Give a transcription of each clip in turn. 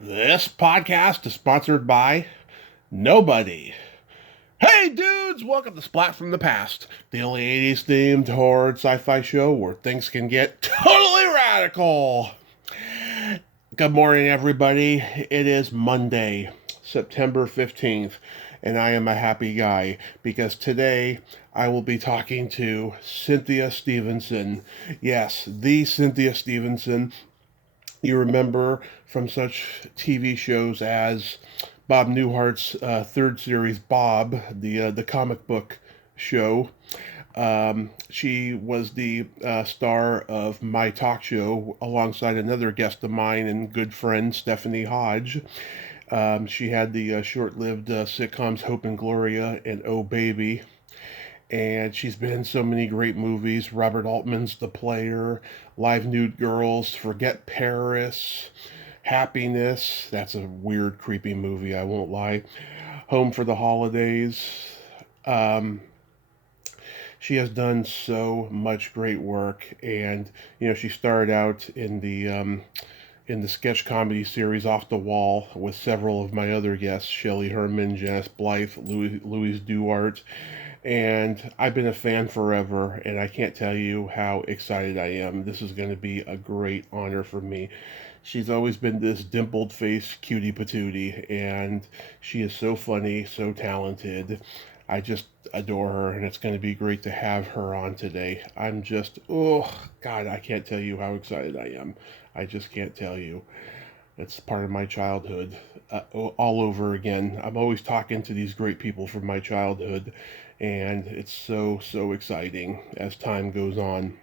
This podcast is sponsored by nobody. Hey dudes, welcome to Splat from the Past, the only 80s themed horror sci-fi show where things can get totally radical. Good morning, everybody. It is Monday, September 15th, and I am a happy guy because today I will be talking to Cynthia Stevenson. Yes, the Cynthia Stevenson you remember from such TV shows as Bob Newhart's third series, Bob, the comic book show. She was the star of My Talk Show alongside another guest of mine and good friend, Stephanie Hodge. She had the short lived sitcoms Hope and Gloria and Oh Baby. And she's been in so many great movies. Robert Altman's The Player, Live Nude Girls, Forget Paris, Happiness. That's a weird, creepy movie, I won't lie. Home for the Holidays. Um, she has done so much great work, and she started out in the sketch comedy series Off the Wall with several of my other guests, Shelley Herman, Janice Blythe, Louise Duart, and I've been a fan forever, and I can't tell you how excited I am. This is going to be a great honor for me. She's always been this dimpled face cutie patootie, and she is so funny, so talented. I just adore her, and it's going to be great to have her on today. I'm just, oh, God, I can't tell you how excited I am. I just can't tell you. It's part of my childhood all over again. I'm always talking to these great people from my childhood, and it's so, so exciting as time goes on.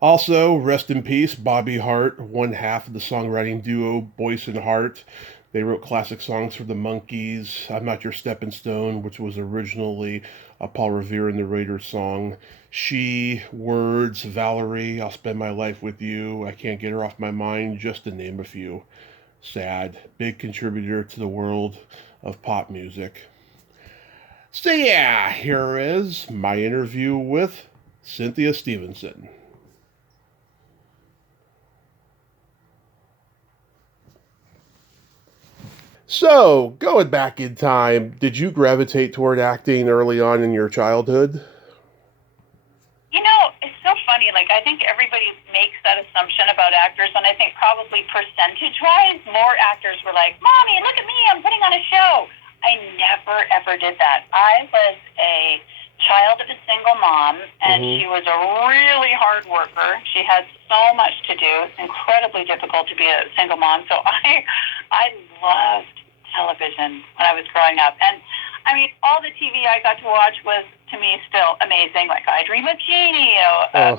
Also, rest in peace, Bobby Hart, one half of the songwriting duo Boyce and Hart. They wrote classic songs for the Monkees. I'm Not Your Stepping Stone, which was originally a Paul Revere and the Raiders song. She, Words, Valerie, I'll Spend My Life With You, I Can't Get Her Off My Mind, just to name a few. Sad. Big contributor to the world of pop music. So yeah, here is my interview with Cynthia Stevenson. So, going back in time, did you gravitate toward acting early on in your childhood? It's so funny. Like, I think everybody makes that assumption about actors, and I think probably percentage-wise, more actors were like, Mommy, look at me, I'm putting on a show. I never, ever did that. I was a child of a single mom, and Mm-hmm. she was a really hard worker. She had so much to do. It's incredibly difficult to be a single mom. So I loved television when I was growing up. And I mean, all the TV I got to watch was, to me, still amazing. Like I Dream of Jeannie, Oh,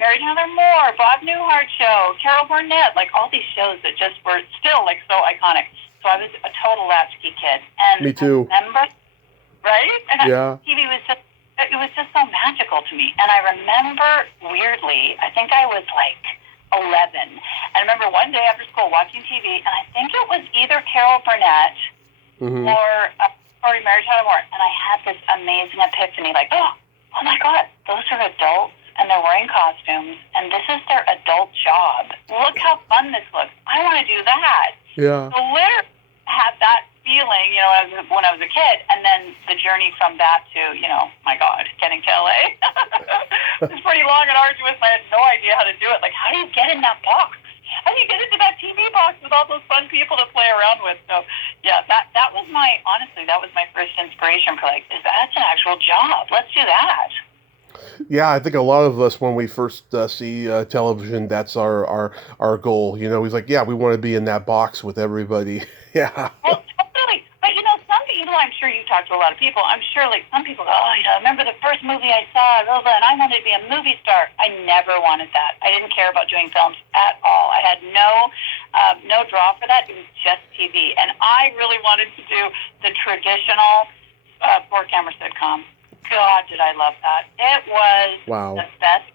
Mary Tyler Moore, Bob Newhart Show, Carol Burnett, like all these shows that just were still like so iconic. So I was a total latchkey kid. And me I too. remember, right? And Yeah. TV was just, it was just so magical to me. And I remember, weirdly, I think I was like 11. I remember one day after school watching TV, and I think it was either Carol Burnett Mm-hmm. or Mary Tyler Moore, and I had this amazing epiphany, like, oh my God, those are adults, and they're wearing costumes, and this is their adult job. Look how fun this looks. I want to do that. Yeah. So literally had that feeling, when I was a kid, and then the journey from that to, my God, getting to LA. It was pretty long and arduous, and I had no idea how to do it. Like, how do you get in that box? How do you get into that TV box with all those fun people to play around with? So, yeah, that was honestly, that was my first inspiration for like, that's an actual job. Let's do that. Yeah, I think a lot of us, when we first see television, that's our goal. He's like, yeah, we want to be in that box with everybody. Yeah. Well, totally. But, some people, I'm sure you talk to a lot of people, I'm sure, like, some people go, remember the first movie I saw, blah, blah, and I wanted to be a movie star. I never wanted that. I didn't care about doing films at all. I had no draw for that. It was just TV. And I really wanted to do the traditional four-camera sitcom. God, did I love that. It was Wow. the best.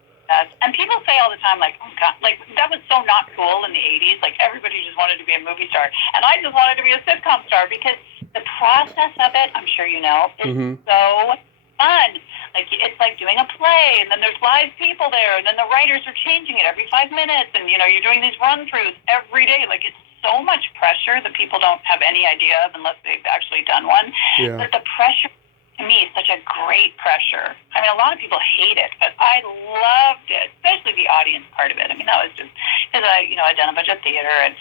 And people say all the time, like, oh God, like, that was so not cool in the 80s. Like, everybody just wanted to be a movie star. And I just wanted to be a sitcom star because the process of it, I'm sure you know, is Mm-hmm. so fun. Like, it's like doing a play, and then there's live people there, and then the writers are changing it every 5 minutes, and, you're doing these run-throughs every day. Like, it's so much pressure that people don't have any idea of unless they've actually done one. Yeah. But the pressure, to me, is such a great pressure. I mean, a lot of people hate it, but I loved it, especially the audience part of it. I mean, that was just because I'd done a bunch of theater, and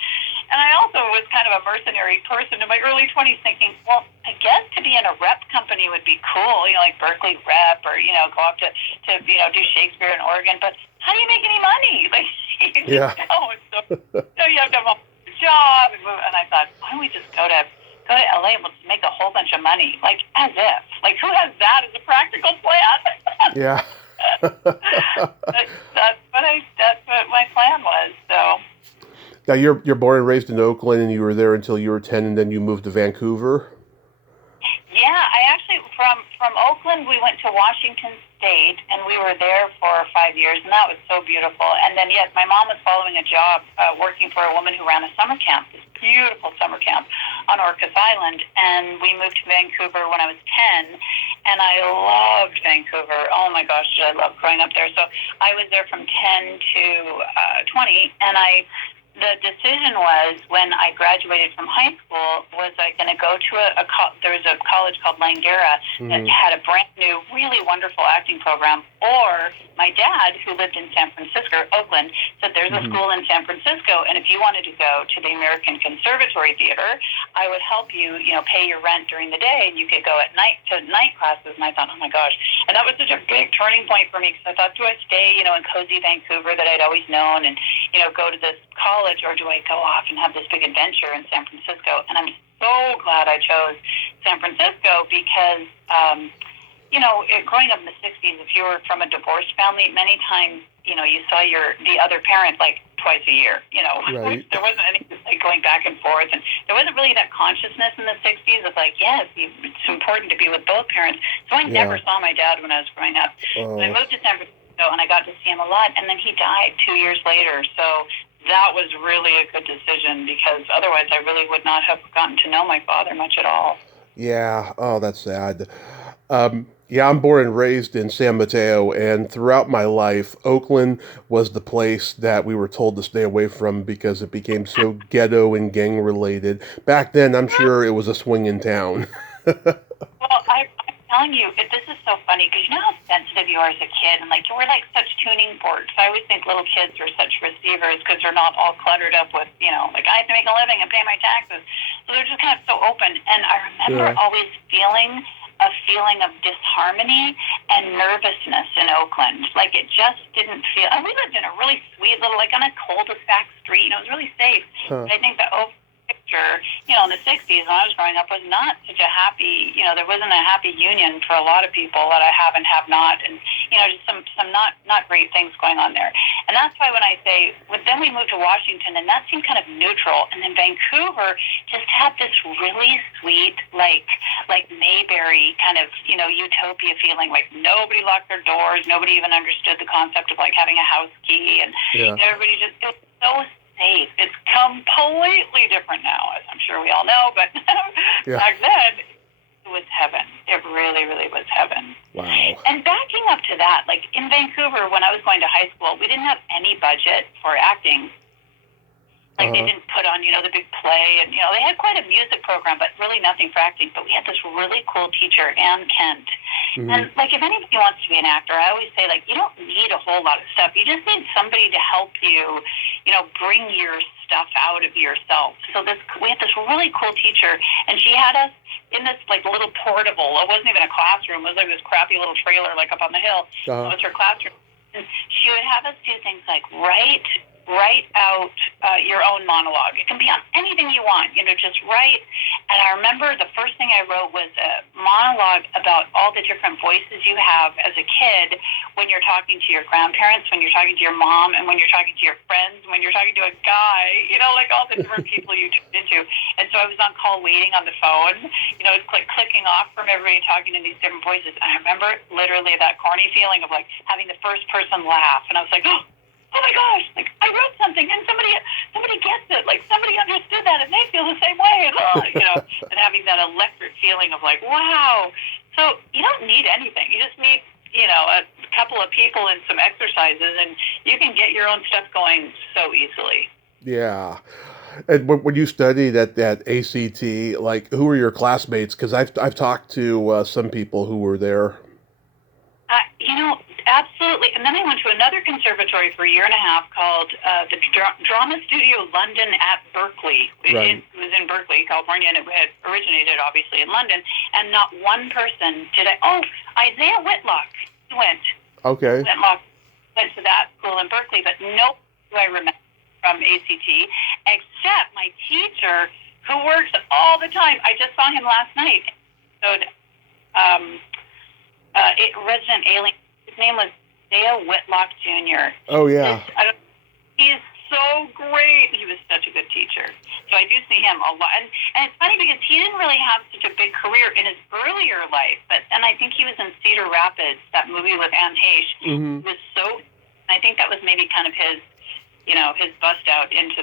I also was kind of a mercenary person in my early 20s thinking, well, I guess to be in a rep company would be cool, like Berkeley rep, or, go up to do Shakespeare in Oregon, but how do you make any money? Like, you Yeah. don't. So you have to have a job, and I thought, why don't we just go to LA and we'll just make a whole bunch of money, like as if. Like, who has that as a practical plan? Yeah. That's what my plan was. So. Now you're born and raised in Oakland, and you were there until you were 10, and then you moved to Vancouver. Yeah, I actually from Oakland we went to Washington State, and we were there for 5 years, and that was so beautiful. And then yes, my mom was following a job working for a woman who ran a summer camp, this beautiful summer camp on Orcas Island, and we moved to Vancouver when I was 10, and I loved Vancouver. Oh my gosh, did I love growing up there. So I was there from 10 to 20, and the decision was, when I graduated from high school, was I going to go to there was a college called Langara that had a brand new, really wonderful acting program, or my dad, who lived in San Francisco, Oakland, said there's a school in San Francisco, and if you wanted to go to the American Conservatory Theater, I would help you, pay your rent during the day, and you could go at night to night classes. And I thought, oh my gosh. And that was such a big turning point for me, because I thought, do I stay, in cozy Vancouver that I'd always known, and, go to this college, or do I go off and have this big adventure in San Francisco? And I'm so glad I chose San Francisco because, growing up in the 60s, if you were from a divorced family, many times, you saw the other parent like twice a year, Right. There wasn't any like going back and forth, and there wasn't really that consciousness in the 60s of like, yes, it's important to be with both parents. So I never saw my dad when I was growing up. So I moved to San Francisco, and I got to see him a lot, and then he died 2 years later. So that was really a good decision, because otherwise I really would not have gotten to know my father much at all. Yeah. Oh, that's sad. Yeah, I'm born and raised in San Mateo, and throughout my life, Oakland was the place that we were told to stay away from because it became so ghetto and gang related. Back then, I'm sure it was a swinging town. Well, I'm telling you, this is so funny, because you know how sensitive you are as a kid, and like we're like such tuning forks. I always think little kids are such receivers because they're not all cluttered up with, like I have to make a living and pay my taxes. So they're just kind of so open. And I remember always feeling a feeling of disharmony and nervousness in Oakland. Like it just didn't feel, and we lived in a really sweet little, like on a cul-de-sac street, it was really safe. But I think the picture, in the 60s when I was growing up was not such a happy, there wasn't a happy union for a lot of people that I have and have not, and, just some not great things going on there. And that's why when I say, then we moved to Washington, and that seemed kind of neutral, and then Vancouver just had this really sweet, like Mayberry kind of, utopia feeling, like nobody locked their doors, nobody even understood the concept of like having a house key, and everybody just, it was so safe. It's completely different now, as I'm sure we all know, but back then, it was heaven. It really, really was heaven. Wow. And backing up to that, like in Vancouver, when I was going to high school, we didn't have any budget for acting. Like they didn't put on, the big play, and, they had quite a music program, but really nothing for acting. But we had this really cool teacher, Ann Kent. And like if anybody wants to be an actor, I always say, like, you don't need a whole lot of stuff. You just need somebody to help you, bring your stuff out of yourself. So we had this really cool teacher, and she had us in this like little portable. It wasn't even a classroom. It was like this crappy little trailer like up on the hill. It was her classroom. And she would have us do things like write out your own monologue. It can be on anything you want, just write. And I remember the first thing I wrote was a monologue about all the different voices you have as a kid when you're talking to your grandparents, when you're talking to your mom, and when you're talking to your friends, when you're talking to a guy, like all the different people you turned into. And so I was on call waiting on the phone, it's like clicking off from everybody talking in these different voices. And I remember literally that corny feeling of like having the first person laugh. And I was like, oh my gosh, like I wrote something and somebody gets it, like somebody understood that and they feel the same way, and having that electric feeling of like, wow. So you don't need anything. You just need, a couple of people and some exercises, and you can get your own stuff going so easily. Yeah. And when you studied at that ACT, like who were your classmates? Because I've talked to some people who were there. You know, absolutely. And then I went to another conservatory for a year and a half called the Drama Studio London at Berkeley. Right. It was in Berkeley, California, and it had originated, obviously, in London. And not one person did I. Oh, Isaiah Whitlock went. Okay. Whitlock went to that school in Berkeley, but no do I remember from ACT, except my teacher who works all the time. I just saw him last night. So, Resident Alien. His name was Dale Whitlock Jr. Oh yeah. He is so great. He was such a good teacher. So I do see him a lot. And it's funny because he didn't really have such a big career in his earlier life. And I think he was in Cedar Rapids, that movie with Anne Heche. Mm-hmm. Was so. I think that was maybe kind of his, his bust out into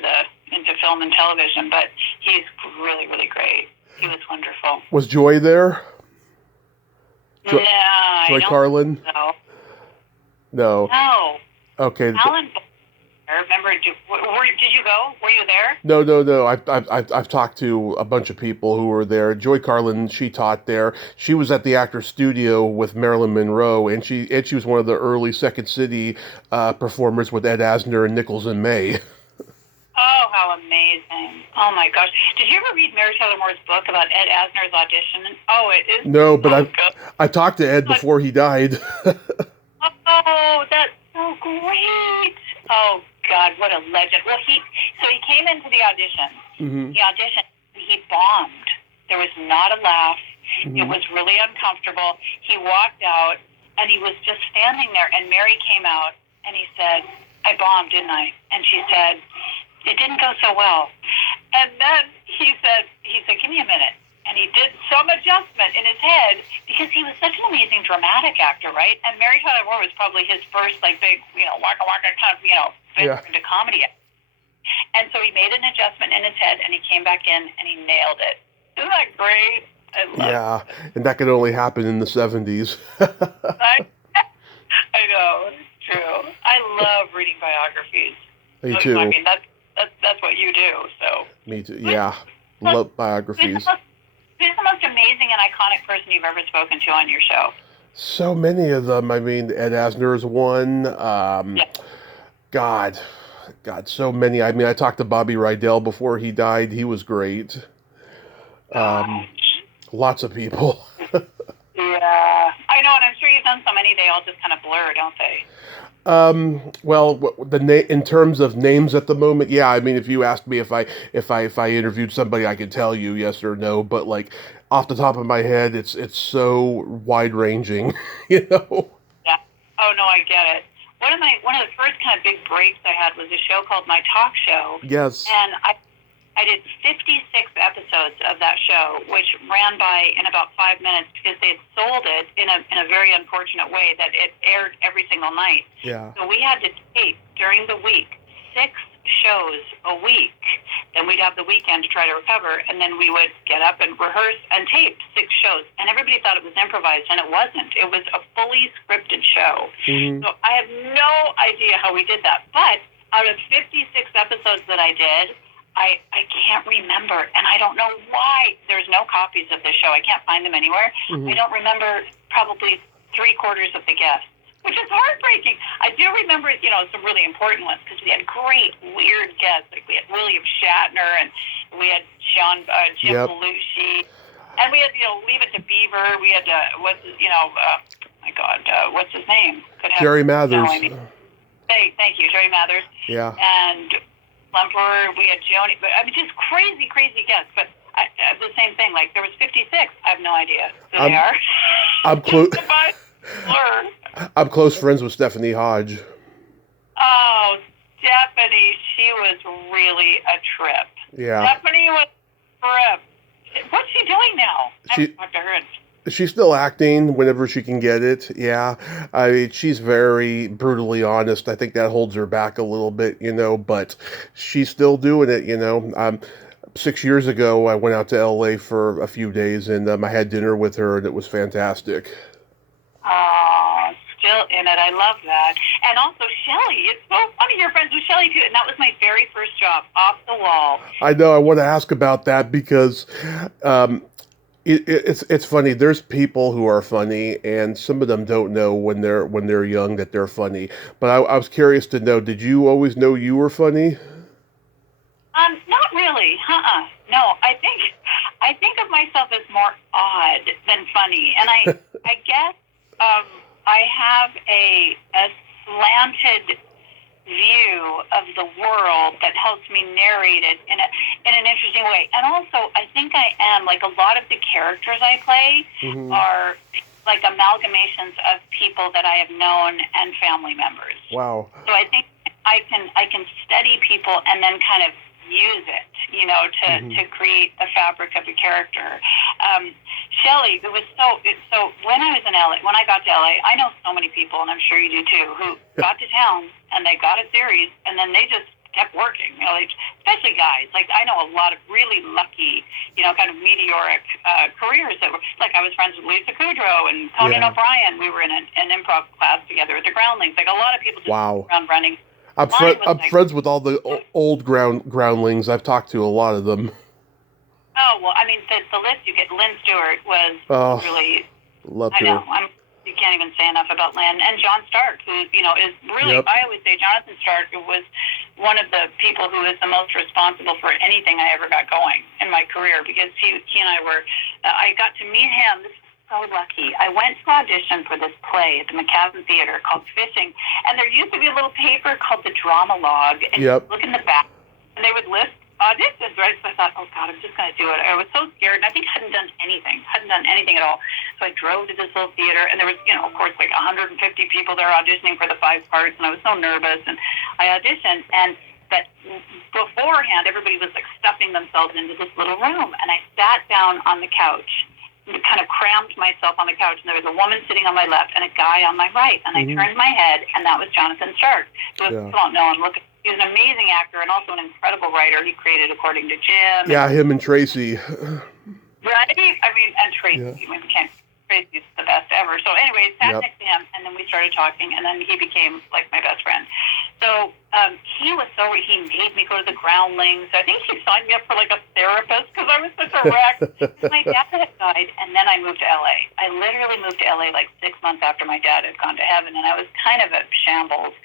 film and television. But he's really, really great. He was wonderful. Was Joy there? No, Joy Carlin? No. No. No. Okay. Alan, remember? Did you go? Were you there? No. I've talked to a bunch of people who were there. Joy Carlin, she taught there. She was at the Actors Studio with Marilyn Monroe, and she was one of the early Second City performers with Ed Asner and Nichols and May. Oh, how amazing. Oh, my gosh. Did you ever read Mary Tyler Moore's book about Ed Asner's audition? Oh, it is. No, but I talked to Ed before he died. Oh, that's so great. Oh, God, what a legend. Well, he came into the audition. Mm-hmm. He auditioned, and he bombed. There was not a laugh. Mm-hmm. It was really uncomfortable. He walked out, and he was just standing there, and Mary came out, and he said, I bombed, didn't I? And she said, it didn't go so well. And then he said, give me a minute. And he did some adjustment in his head because he was such an amazing dramatic actor, right? And Mary Tyler Moore was probably his first, big, waka waka kind of, into comedy. And so he made an adjustment in his head, and he came back in, and he nailed it. Isn't that great? I love it. And that could only happen in the 70s. I know, it's true. I love reading biographies. Me too. I mean, that's what you do, so. Me too, yeah. Love biographies. Who's the most amazing and iconic person you've ever spoken to on your show? So many of them. I mean, Ed Asner is one. God, so many. I mean, I talked to Bobby Rydell before he died. He was great. Lots of people. Yeah, I know, and I'm sure you've done so many. They all just kind of blur, don't they? Well, in terms of names at the moment, yeah. I mean, if you asked me if I interviewed somebody, I could tell you yes or no. But off the top of my head, it's so wide ranging, Yeah. Oh no, I get it. One of the first kind of big breaks I had was a show called My Talk Show. Yes. And I did 56 episodes of that show, which ran by in about 5 minutes because they had sold it in a very unfortunate way that it aired every single night. Yeah. So we had to tape during the week 6 shows a week. Then we'd have the weekend to try to recover, and then we would get up and rehearse and tape 6 shows. And everybody thought it was improvised, and it wasn't. It was a fully scripted show. Mm-hmm. So I have no idea how we did that. But out of 56 episodes that I did, I can't remember, and I don't know why. There's no copies of the show. I can't find them anywhere. Mm-hmm. I don't remember probably 3/4 of the guests, which is heartbreaking. I do remember, some really important ones because we had great, weird guests. We had William Shatner, and we had Jim Belushi, and we had, Leave It to Beaver. We had, what's his name? Jerry Mathers. Thank you, Jerry Mathers. Yeah. And Lumper, we had Joni, but I mean, just crazy guests. But the same thing, there was 56. I have no idea who they are. I'm close friends with Stephanie Hodge. Oh, Stephanie, she was really a trip. Yeah. Stephanie was a trip. What's she doing now? I haven't talked to her in She's still acting whenever she can get it. Yeah. I mean, she's very brutally honest. I think that holds her back a little bit, but she's still doing it, 6 years ago, I went out to LA for a few days and I had dinner with her and it was fantastic. Oh, still in it. I love that. And also Shelley. It's so funny you're friends with Shelley too. And that was my very first job, off the wall. I know. I want to ask about that because it's funny. There's people who are funny, and some of them don't know when they're young that they're funny. But I was curious to know, did you always know you were funny? Not really. No, I think of myself as more odd than funny, and I guess I have a slanted view of the world that helps me narrate it in an interesting way. And also, I think I am like a lot of the characters I play are like amalgamations of people that I have known and family members. Wow. So I think I can study people and then kind of use it, to create the fabric of a character. Shelley, it was so when I was in LA, when I got to LA, I know so many people, and I'm sure you do too, who got to town and they got a series and then they just kept working, especially guys. Like, I know a lot of really lucky, kind of meteoric careers that were, like, I was friends with Lisa Kudrow and Conan O'Brien. We were in an improv class together at the Groundlings. Like, a lot of people just around running. I'm friends with all the old groundlings. I've talked to a lot of them. Oh, well, I mean, the list you get, Lynn Stewart was really, loved I know, you can't even say enough about Lynn. And John Stark, who, is really, I always say Jonathan Stark was one of the people who is the most responsible for anything I ever got going in my career, because he and I were, I got to meet him. This so lucky. I went to audition for this play at the McCavan Theater called Fishing, and there used to be a little paper called the Drama Log, and you look in the back, and they would list auditions, right? So I thought, oh God, I'm just going to do it. I was so scared, and I think I hadn't done anything at all. So I drove to this little theater, and there was, of course, like 150 people there auditioning for the 5 parts, and I was so nervous, and I auditioned, but beforehand, everybody was like stuffing themselves into this little room, and I sat down on the couch, kind of crammed myself on the couch, and there was a woman sitting on my left and a guy on my right, and I turned my head, and that was Jonathan Stark. So if people don't know him, he's an amazing actor and also an incredible writer. He created According to Jim. Yeah, him and Tracy. Right? I mean, and Tracy. Tracy's the best ever. So anyway, I sat next to him, and then we started talking, and then he became like my best friend. So he made me go to the Groundlings. I think he signed me up for like a therapist because I was such a wreck. My dad had died, and then I moved to LA. I literally moved to LA like 6 months after my dad had gone to heaven, and I was kind of a shambles.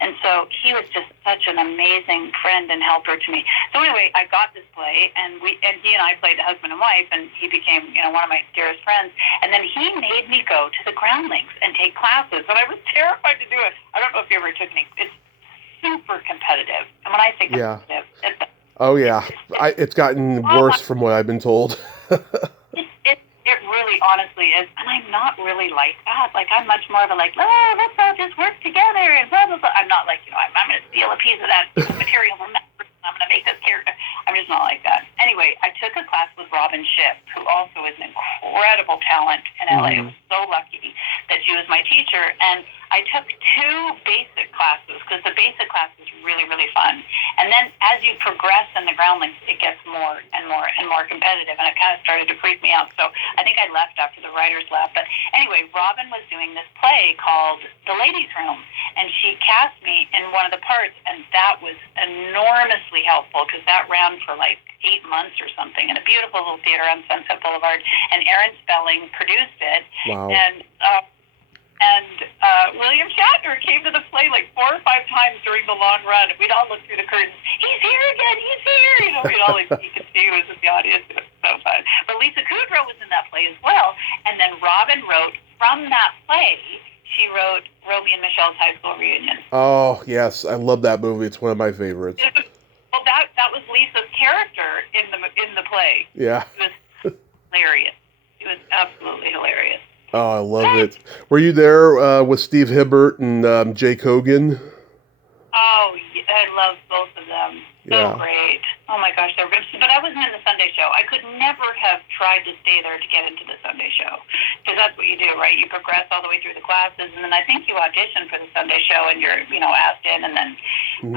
And so he was just such an amazing friend and helper to me. So anyway, I got this play, and he and I played the husband and wife, and he became one of my dearest friends. And then he made me go to the Groundlings and take classes, and I was terrified to do it. I don't know if you ever took any. It's super competitive, and when I say competitive, it's gotten worse from what I've been told. It really honestly is, and I'm not really like that. Like, I'm much more of a let's all just work together and blah blah blah. I'm not like I'm going to steal a piece of that material from that person. I'm going to make this character. I'm just not like that. Anyway, I took a class with Robin Shipp, who also is an incredible talent in LA. I was so lucky that she was my teacher, and I took 2 basic classes because the basic class is really, really fun. And then as you progress in the Groundlings, it gets more and more and more competitive, and it kind of started to freak me out. So I think I left after the writer's lab. But anyway, Robin was doing this play called The Ladies' Room, and she cast me in one of the parts, and that was enormously helpful because that ran for like 8 months or something in a beautiful little theater on Sunset Boulevard, and Aaron Spelling produced it. Wow. And William Shatner came to the play like 4 or 5 times during the long run. We'd all look through the curtains. He's here again. He's here. We'd all like you could see who was in the audience. It was so fun. But Lisa Kudrow was in that play as well. And then Robin wrote from that play. She wrote Romy and Michelle's High School Reunion. Oh yes, I love that movie. It's one of my favorites. Well, that was Lisa's character in the play. Yeah. It was hilarious. It was absolutely hilarious. Oh, I love it. Were you there with Steve Hibbert and Jake Hogan? Oh, I love both of them. So great. Oh my gosh, they're good. But I wasn't in the Sunday show. I could never have tried to stay there to get into the Sunday show. Because that's what you do, right? You progress all the way through the classes, and then I think you audition for the Sunday show, and you're, asked in, and then,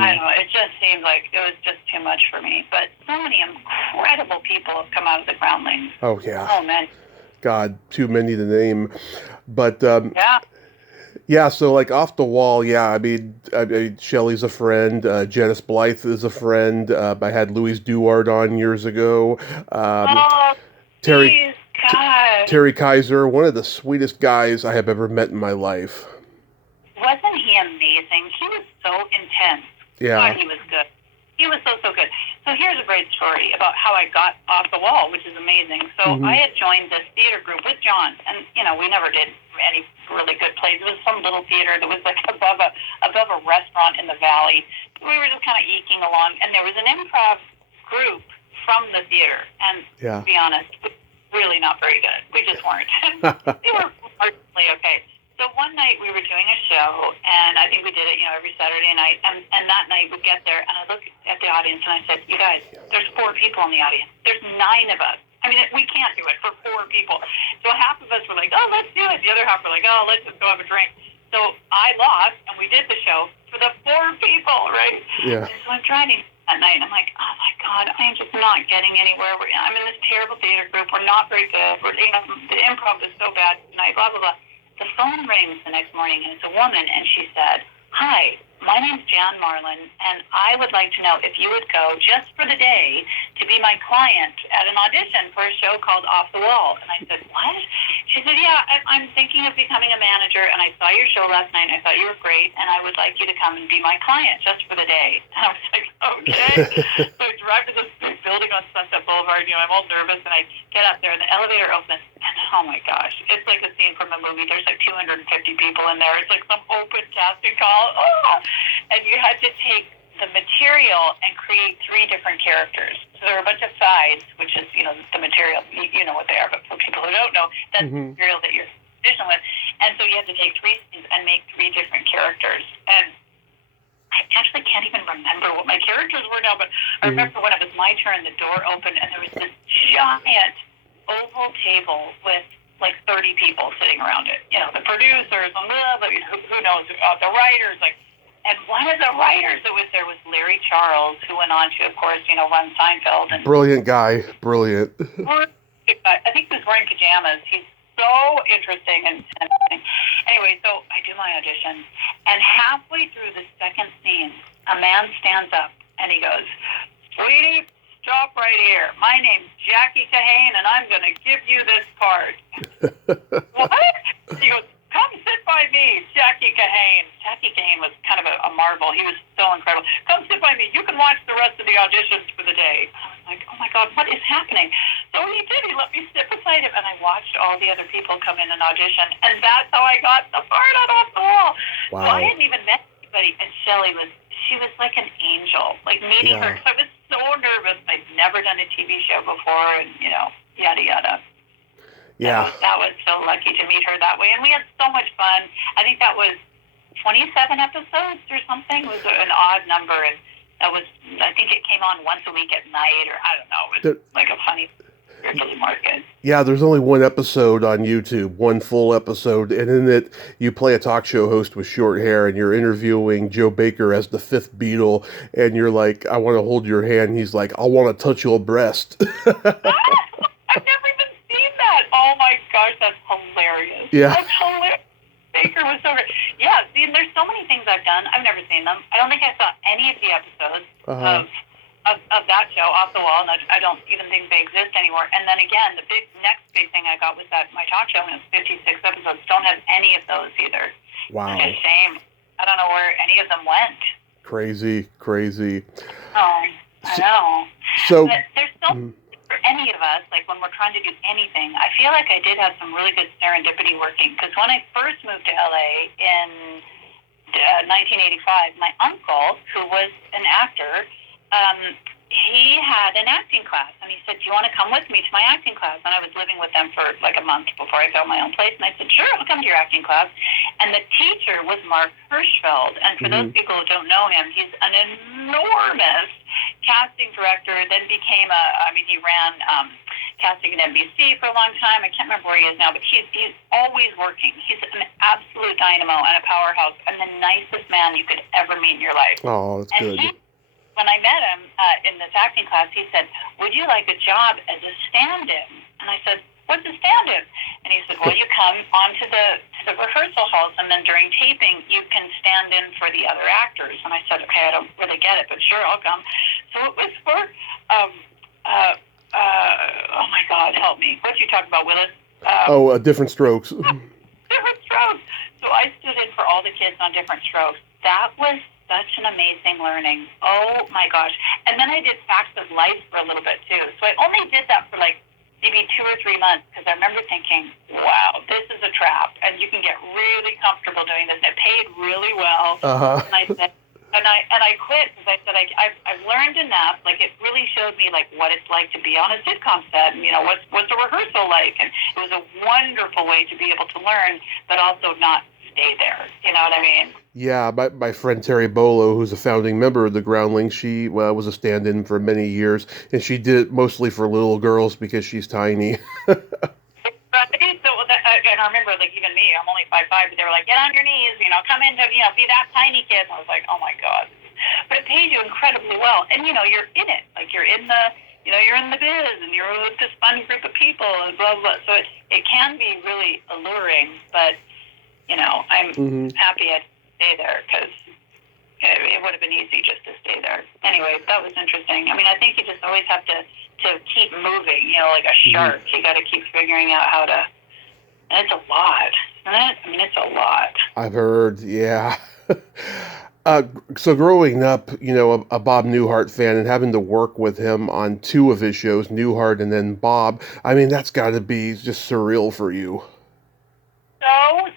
I don't know, it just seemed like it was just too much for me. But so many incredible people have come out of the Groundlings. Oh, yeah. Oh, man. God, too many to name. But Yeah, so like Off the Wall, yeah, I mean Shelley's a friend, Janice Blythe is a friend. I had Louis Duard on years ago. Um, Oh, Terry please, T- God. Terry Kaiser, one of the sweetest guys I have ever met in my life. Wasn't he amazing? He was so intense. God, Yeah. he was good. He was so, so good. So here's a great story about how I got off the wall, which is amazing. So Hmm. I had joined this theater group with John, and, we never did any really good plays. It was some little theater that was like above a restaurant in the valley. We were just kind of eking along, and there was an improv group from the theater, and to Yeah. be honest, really not very good. We just weren't. They were marginally okay. So one night we were doing a show, and I think we did it, every Saturday night. And that night we get there, and I look at the audience, and I said, "You guys, there's 4 people in the audience. There's 9 of us. I mean, we can't do it for 4 people." So half of us were like, "Oh, let's do it." The other half were like, "Oh, let's just go have a drink." So I lost, and we did the show for the 4 people, right? Yeah. And so I'm driving that night, and I'm like, "Oh my God, I am just not getting anywhere. I'm in this terrible theater group. We're not very good. The improv is so bad tonight. Blah blah blah." The phone rings the next morning, and it's a woman, and she said, "Hi, my name's Jan Marlin, and I would like to know if you would go just for the day to be my client at an audition for a show called Off the Wall." And I said, "What?" She said, "Yeah, I'm thinking of becoming a manager, and I saw your show last night, and I thought you were great, and I would like you to come and be my client just for the day." And I was like, "Okay." So I drive to this big building on Sunset Boulevard, I'm all nervous, and I get up there, and the elevator opens, and oh my gosh, it's like a scene from a movie. There's like 250 people in there. It's like some open casting call. Oh! And you had to take the material and create 3 different characters. So there are a bunch of sides, which is, the material, you know what they are, but for people who don't know, that's the Hmm. material that you're auditioning with. And so you have to take 3 scenes and make 3 different characters. And I actually can't even remember what my characters were now, but I Hmm. remember when it was my turn, the door opened, and there was this giant oval table with like 30 people sitting around it. The producers, and who knows, the writers, and one of the writers that was there was Larry Charles, who went on to, of course, run Seinfeld. And Brilliant guy. Brilliant. I think he was wearing pajamas. He's so interesting. And anyway, so I do my audition, and halfway through the second scene, a man stands up and he goes, "Sweetie, stop right here. My name's Jackie Kahane, and I'm going to give you this part." "What?" He goes, "Come sit by me, Jackie Kahane." Jackie Kahane was kind of a marvel. He was so incredible. "Come sit by me. You can watch the rest of the auditions for the day." I was like, "Oh my God, what is happening?" So he did. He let me sit beside him, and I watched all the other people come in and audition, and that's how I got the part on Off the Wall. Wow. So I hadn't even met anybody, and she was like an angel. Like meeting her, Yeah. because I was so nervous. I'd never done a TV show before, and yada yada. Yeah. So that was so lucky to meet her that way, and we had so much fun. I think that was 27 episodes or something. It was an odd number, and I think it came on once a week at night, or I don't know. It was like a funny spiritually market. Yeah, there's only one episode on YouTube, one full episode, and in it you play a talk show host with short hair, and you're interviewing Joe Baker as the 5th Beatle, and you're like, "I want to hold your hand." He's like, "I want to touch your breast." I've never even seen that. Oh my gosh, that's hilarious. Yeah. That's hilarious. Baker was so great. Yeah, see, there's so many things I've done. I've never seen them. I don't think I saw any of the episodes of that show, Off the Wall, and I don't even think they exist anymore. And then again, the next big thing I got was my talk show, and it's 56 episodes. Don't have any of those either. Wow. It's a shame. I don't know where any of them went. Crazy. Oh, I know. So, But there's so for any of us, like when we're trying to do anything, I feel like I did have some really good serendipity working. Because when I first moved to LA in 1985, my uncle, who was an actor, he had an acting class, and he said, "Do you want to come with me to my acting class?" And I was living with them for like a month before I found my own place, and I said, "Sure, I'll come to your acting class." And the teacher was Mark Hirschfeld, and for those people who don't know him, he's an enormous casting director, then became he ran casting at NBC for a long time. I can't remember where he is now, but he's always working. He's an absolute dynamo and a powerhouse, and the nicest man you could ever meet in your life. oh, that's And good. when I met him in this acting class, he said, "Would you like a job as a stand-in?" And I said, what's a stand-in? And he said, well, you come onto the rehearsal halls, and then during taping, you can stand in for the other actors. And I said, okay, I don't really get it, but sure, I'll come. So it was for, oh my God, help me. What you talking about, Willis? Different Strokes. Different Strokes. So I stood in for all the kids on Different Strokes. That was such an amazing learning. Oh my gosh. And then I did Facts of Life for a little bit too. So I only did that for like maybe 2 or 3 months, because I remember thinking, wow, this is a trap, and you can get really comfortable doing this. It paid really well. And I said, and I quit, because I said, I've learned enough. Like, it really showed me like what it's like to be on a sitcom set, and what's a rehearsal like. And it was a wonderful way to be able to learn, but also not stay there. You know what I mean? Yeah, my friend Terry Bolo, who's a founding member of the Groundlings, she was a stand-in for many years, and she did it mostly for little girls because she's tiny. Right. So, and I remember, like, even me, I'm only 5'5", but they were like, get on your knees, come in to, be that tiny kid. And I was like, oh my God. But it pays you incredibly well. And, you're in it. Like, you're in the, you're in the biz, and you're with this fun group of people, and blah, blah. So it can be really alluring, but, I'm happy I stay there, because it would have been easy just to stay there. Anyway, that was interesting. I mean, I think you just always have to keep moving, like a shark. You got to keep figuring out how to, and it's a lot, isn't it? I mean, it's a lot. I've heard, yeah. So growing up, a Bob Newhart fan, and having to work with him on 2 of his shows, Newhart and then Bob, I mean, that's got to be just surreal for you. So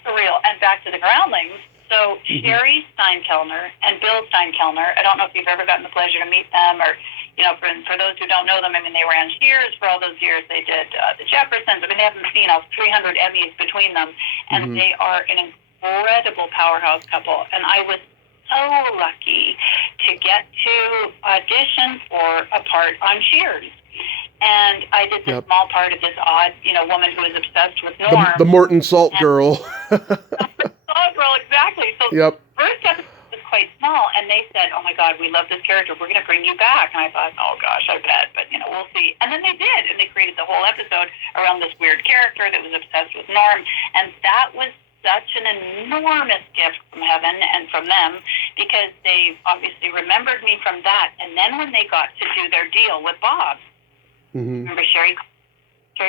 surreal. And back to the Groundlings. So Sherry Steinkellner and Bill Steinkellner, I don't know if you've ever gotten the pleasure to meet them, or, for those who don't know them, I mean, they ran Cheers for all those years. They did the Jeffersons. I mean, they have, 300 Emmys between them, and they are an incredible powerhouse couple. And I was so lucky to get to audition for a part on Cheers. And I did this small part of this odd, woman who was obsessed with Norm. The Morton Salt girl. Salt girl, exactly. So first episode was quite small, and they said, oh my God, we love this character. We're going to bring you back. And I thought, oh gosh, I bet. But, we'll see. And then they did. And they created the whole episode around this weird character that was obsessed with Norm. And that was such an enormous gift from heaven and from them, because they obviously remembered me from that. And then when they got to do their deal with Bob, remember Sherry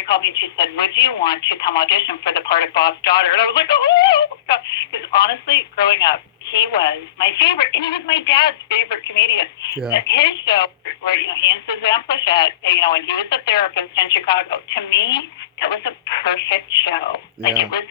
called me and she said, would you want to come audition for the part of Bob's daughter? And I was like, oh, because honestly, growing up, he was my favorite, and he was my dad's favorite comedian. At his show, where, he and Suzanne Plachette, and he was a therapist in Chicago, to me, that was a perfect show. Like, it was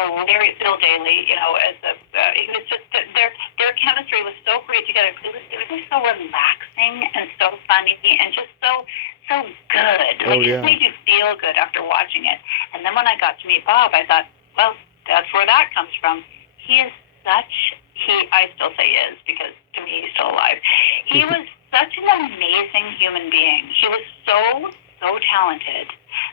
hilarious. Bill Daly, as it was just, their chemistry was so great together. It was just so relaxing and so funny and just so good. It just made you feel good after watching it. And then when I got to meet Bob, I thought, well, that's where that comes from. I still say is, because to me he's still alive. He was such an amazing human being. He was so talented,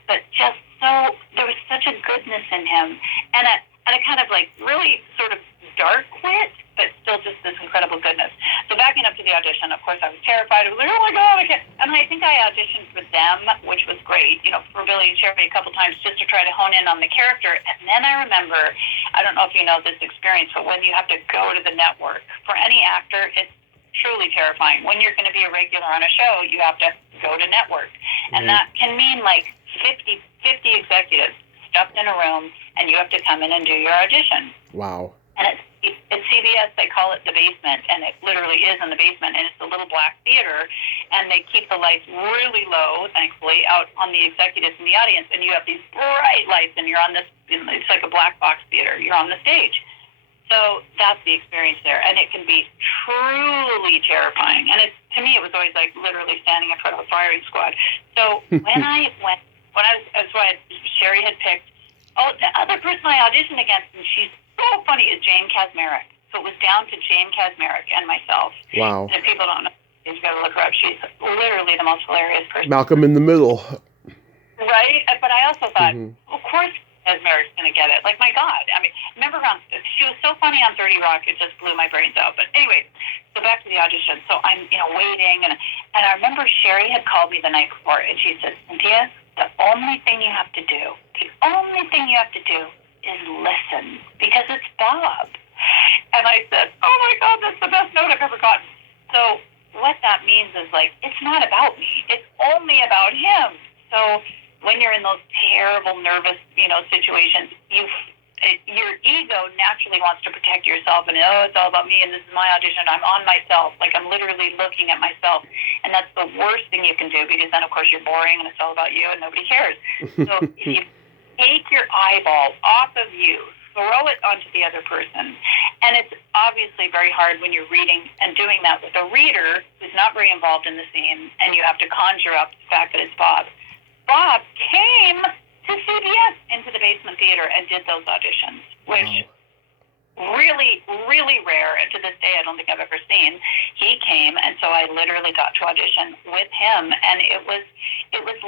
but just there was such a goodness in him, and a kind of like really sort of dark wit, but still just this incredible goodness. So backing up to the audition, of course, I was terrified. I was like, oh my God, I can't. And I think I auditioned for them, which was great, for Billy and Sherry a couple times, just to try to hone in on the character. And then I remember, I don't know if you know this experience, but when you have to go to the network, for any actor, it's truly terrifying. When you're going to be a regular on a show, you have to go to network. And that can mean like 50 executives stuffed in a room, and you have to come in and do your audition. Wow. And it's CBS, they call it the basement, and it literally is in the basement, and it's a little black theater, and they keep the lights really low, thankfully, out on the executives in the audience, and you have these bright lights, and you're on this, it's like a black box theater, you're on the stage. So that's the experience there, and it can be truly terrifying, and to me, it was always like literally standing in front of a firing squad. So when I Sherry had picked, the other person I auditioned against, and she's so funny, is Jane Kasmerick. So it was down to Jane Kasmerick and myself. Wow. And if people don't know, you've got to look her up. She's literally the most hilarious person. Malcolm in the Middle. Right? But I also thought, of course Kasmerick's going to get it. Like, my God. I mean, remember she was so funny on 30 Rock, it just blew my brains out. But anyway, so back to the audition. So I'm, waiting, and I remember Sherry had called me the night before, and she said, Cynthia, the only thing you have to do is listen, because it's Bob. And I said, oh my God, that's the best note I've ever gotten. So what that means is, like, it's not about me. It's only about him. So when you're in those terrible, nervous, situations, your ego naturally wants to protect yourself, and it's all about me, and this is my audition. I'm on myself. Like, I'm literally looking at myself, and that's the worst thing you can do, because then, of course, you're boring, and it's all about you, and nobody cares. So if you take your eyeball off of you, throw it onto the other person, and it's obviously very hard when you're reading and doing that with a reader who's not very involved in the scene, and you have to conjure up the fact that it's Bob. Bob came to CBS into the basement theater and did those auditions, which really, really rare. And to this day, I don't think I've ever seen. He came, and so I literally got to audition with him, and it was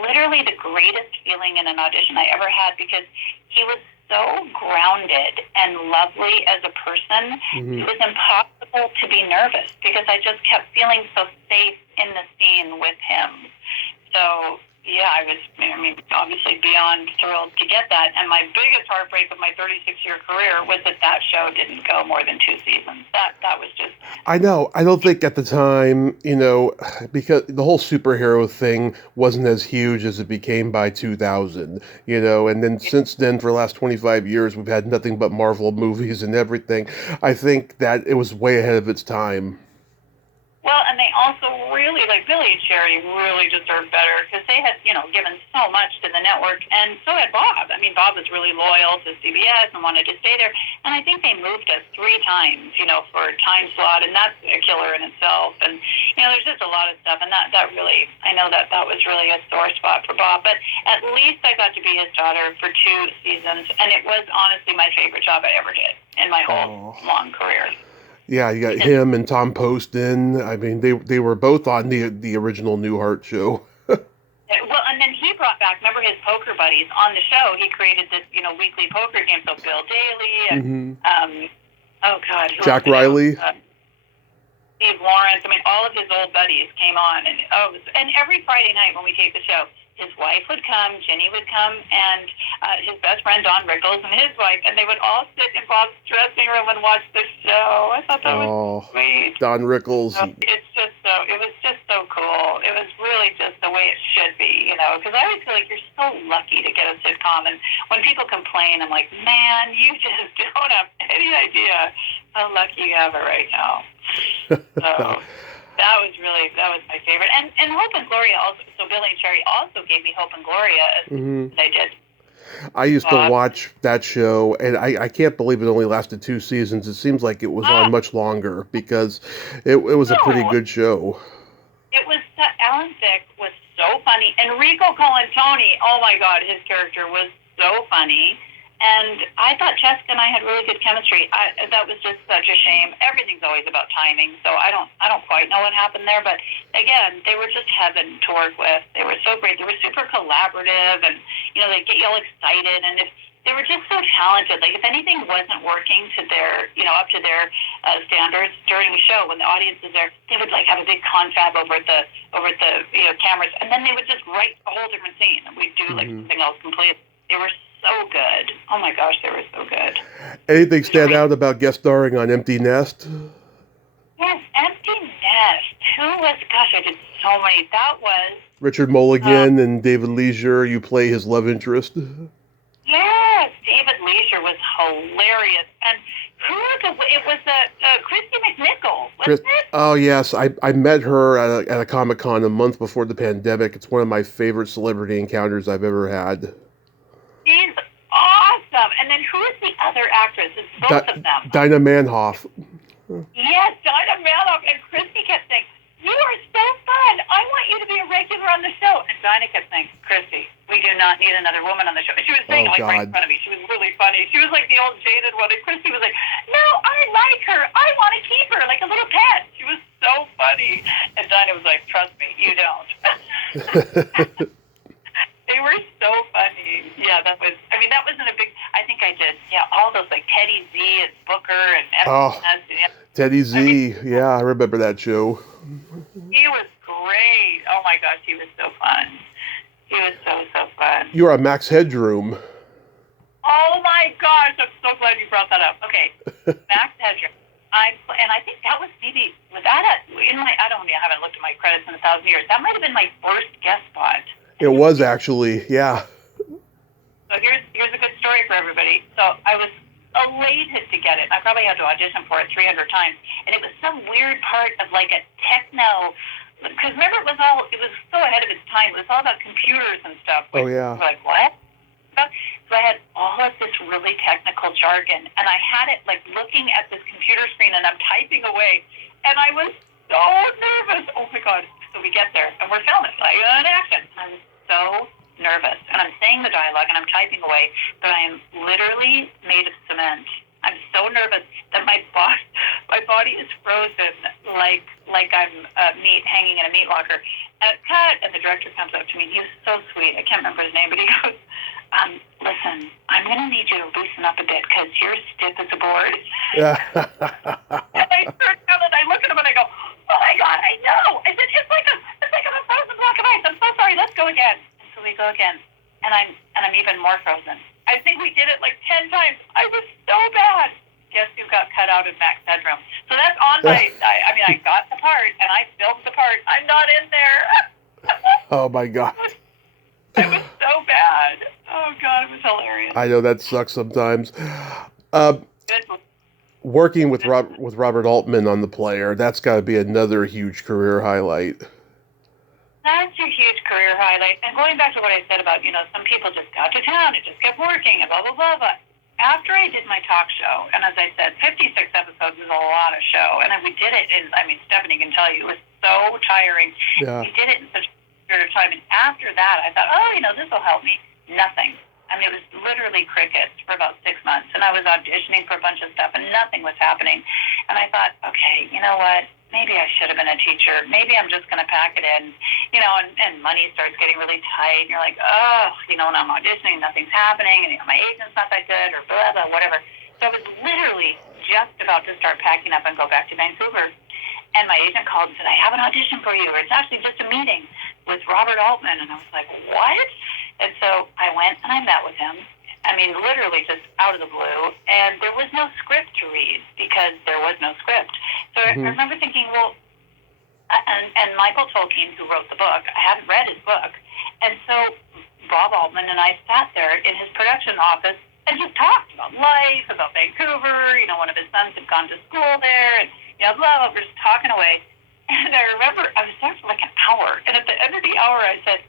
literally the greatest feeling in an audition I ever had, because he was so grounded and lovely as a person. It was impossible to be nervous, because I just kept feeling so safe in the scene with him. So yeah, I was, obviously beyond thrilled to get that. And my biggest heartbreak of my 36-year career was that show didn't go more than 2 seasons. That was just... I know. I don't think at the time, because the whole superhero thing wasn't as huge as it became by 2000, and then since then, for the last 25 years, we've had nothing but Marvel movies and everything. I think that it was way ahead of its time. Well, and they also really, like Billy and Sherry, really deserved better, because they had, given so much to the network, and so had Bob. I mean, Bob was really loyal to CBS and wanted to stay there, and I think they moved us 3 times, for a time slot, and that's a killer in itself. And, there's just a lot of stuff, and that really, I know that was really a sore spot for Bob, but at least I got to be his daughter for 2 seasons, and it was honestly my favorite job I ever did in my whole long career. Yeah, you got him and Tom Poston. I mean, they were both on the original Newhart show. Well, and then he brought back, remember his poker buddies on the show? He created this, weekly poker game. So Bill Daly and, Jack Riley. Steve Lawrence. I mean, all of his old buddies came on. And every Friday night when we taped the show, his wife would come, Jenny would come, and his best friend, Don Rickles, and his wife, and they would all sit in Bob's dressing room and watch the show. I thought that was sweet. Don Rickles. So it was just so cool. It was really just the way it should be, because I always feel like you're so lucky to get a sitcom, and when people complain, I'm like, man, you just don't have any idea how lucky you have it right now. So... That was my favorite. And Hope and Gloria also, so Billy and Sherry also gave me Hope and Gloria as they did. I used to watch that show, and I can't believe it only lasted 2 seasons. It seems like it was on much longer, because it was a pretty good show. It was, Alan Thicke was so funny. Enrico Colantoni, oh my God, his character was so funny. And I thought Jessica and I had really good chemistry. That was just such a shame. Everything's always about timing, so I don't quite know what happened there. But again, they were just heaven to work with. They were so great. They were super collaborative, and they get you all excited. And they were just so talented. Like, if anything wasn't working to their, up to their standards during the show, when the audience is there, they would like have a big confab over at the cameras, and then they would just write a whole different scene, and we'd do like something else completely. They were so good. Oh my gosh, they were so good. Anything stand out about guest starring on Empty Nest? Yes, Empty Nest. I did so many. That was... Richard Mulligan and David Leisure. You play his love interest. Yes, David Leisure was hilarious. And it was Christy McNichol, wasn't it? Oh, yes. I met her at a Comic-Con a month before the pandemic. It's one of my favorite celebrity encounters I've ever had. She's awesome. And then who is the other actress? It's both of them. Dinah Manoff. Yes, Dinah Manoff. And Christy kept saying, you are so fun. I want you to be a regular on the show. And Dinah kept saying, Christy, we do not need another woman on the show. And she was saying right in front of me. She was really funny. She was like the old jaded one. And Christy was like, no, I like her. I want to keep her like a little pet. She was so funny. And Dinah was like, trust me, you don't. They were so funny. Yeah, that wasn't a big... I think I did, all those, like, Teddy Z and Booker and... Teddy Z. I remember that show. He was great. Oh, my gosh, he was so fun. He was so fun. You're a Max Headroom. Oh my gosh, I'm so glad you brought that up. Okay, Max Headroom. And I think that was maybe, was that in my, I haven't looked at my credits in 1,000 years. That might have been my first guest spot. It was actually, yeah. So here's a good story for everybody. So I was elated to get it. I probably had to audition for it 300 times. And it was some weird part of like a techno, because remember it was so ahead of its time. It was all about computers and stuff. Oh, yeah. We're like, what? So I had all of this really technical jargon, and I had it like looking at this computer screen, and I'm typing away, and I was so nervous. Oh my God! So we get there, and we're filming, like an action. I'm so nervous, and I'm saying the dialogue, and I'm typing away, but I'm literally made of cement. I'm so nervous that my body is frozen, like I'm meat hanging in a meat locker. And cut, and the director comes up to me. He was so sweet. I can't remember his name, but he goes, listen, I'm going to need you to loosen up a bit because you're stiff as a board. And I turn around and I look at him and I go, oh my God, I know. I said, it's like I'm a frozen block of ice. I'm so sorry. Let's go again. And so we go again. And I'm even more frozen. I think we did it like 10 times. I was so bad. Guess who got cut out of Max Headroom? So that's on my, I got the part and I filmed the part. I'm not in there. Oh my God. It was so bad. Oh God, it was hilarious. I know that sucks sometimes. Working with Robert Altman on The Player, that's got to be another huge career highlight. That's a huge career highlight. And going back to what I said about, some people just got to town and just kept working and blah, blah, blah, blah. After I did my talk show, and as I said, 56 episodes is a lot of show. And then we did it Stephanie can tell you, it was so tiring. Yeah. We did it in such a period of time. And after that, I thought, this will help me. Nothing. It was literally crickets for about 6 months. And I was auditioning for a bunch of stuff, and nothing was happening. And I thought, okay, you know what? Maybe I should have been a teacher. Maybe I'm just going to pack it in, and money starts getting really tight. And you're like, when I'm auditioning, nothing's happening, and my agent's not that good, or blah, blah, whatever. So I was literally just about to start packing up and go back to Vancouver. And my agent called and said, I have an audition for you. Or it's actually just a meeting with Robert Altman. And I was like, what? And so I went and I met with him. Literally just out of the blue. And there was no script to read because there was no script. So I remember thinking, well, and Michael Tolkien, who wrote the book, I hadn't read his book. And so Bob Altman and I sat there in his production office and just talked about life, about Vancouver. One of his sons had gone to school there, and blah, blah, we're just talking away. And I remember I was there for like an hour, and at the end of the hour, I said,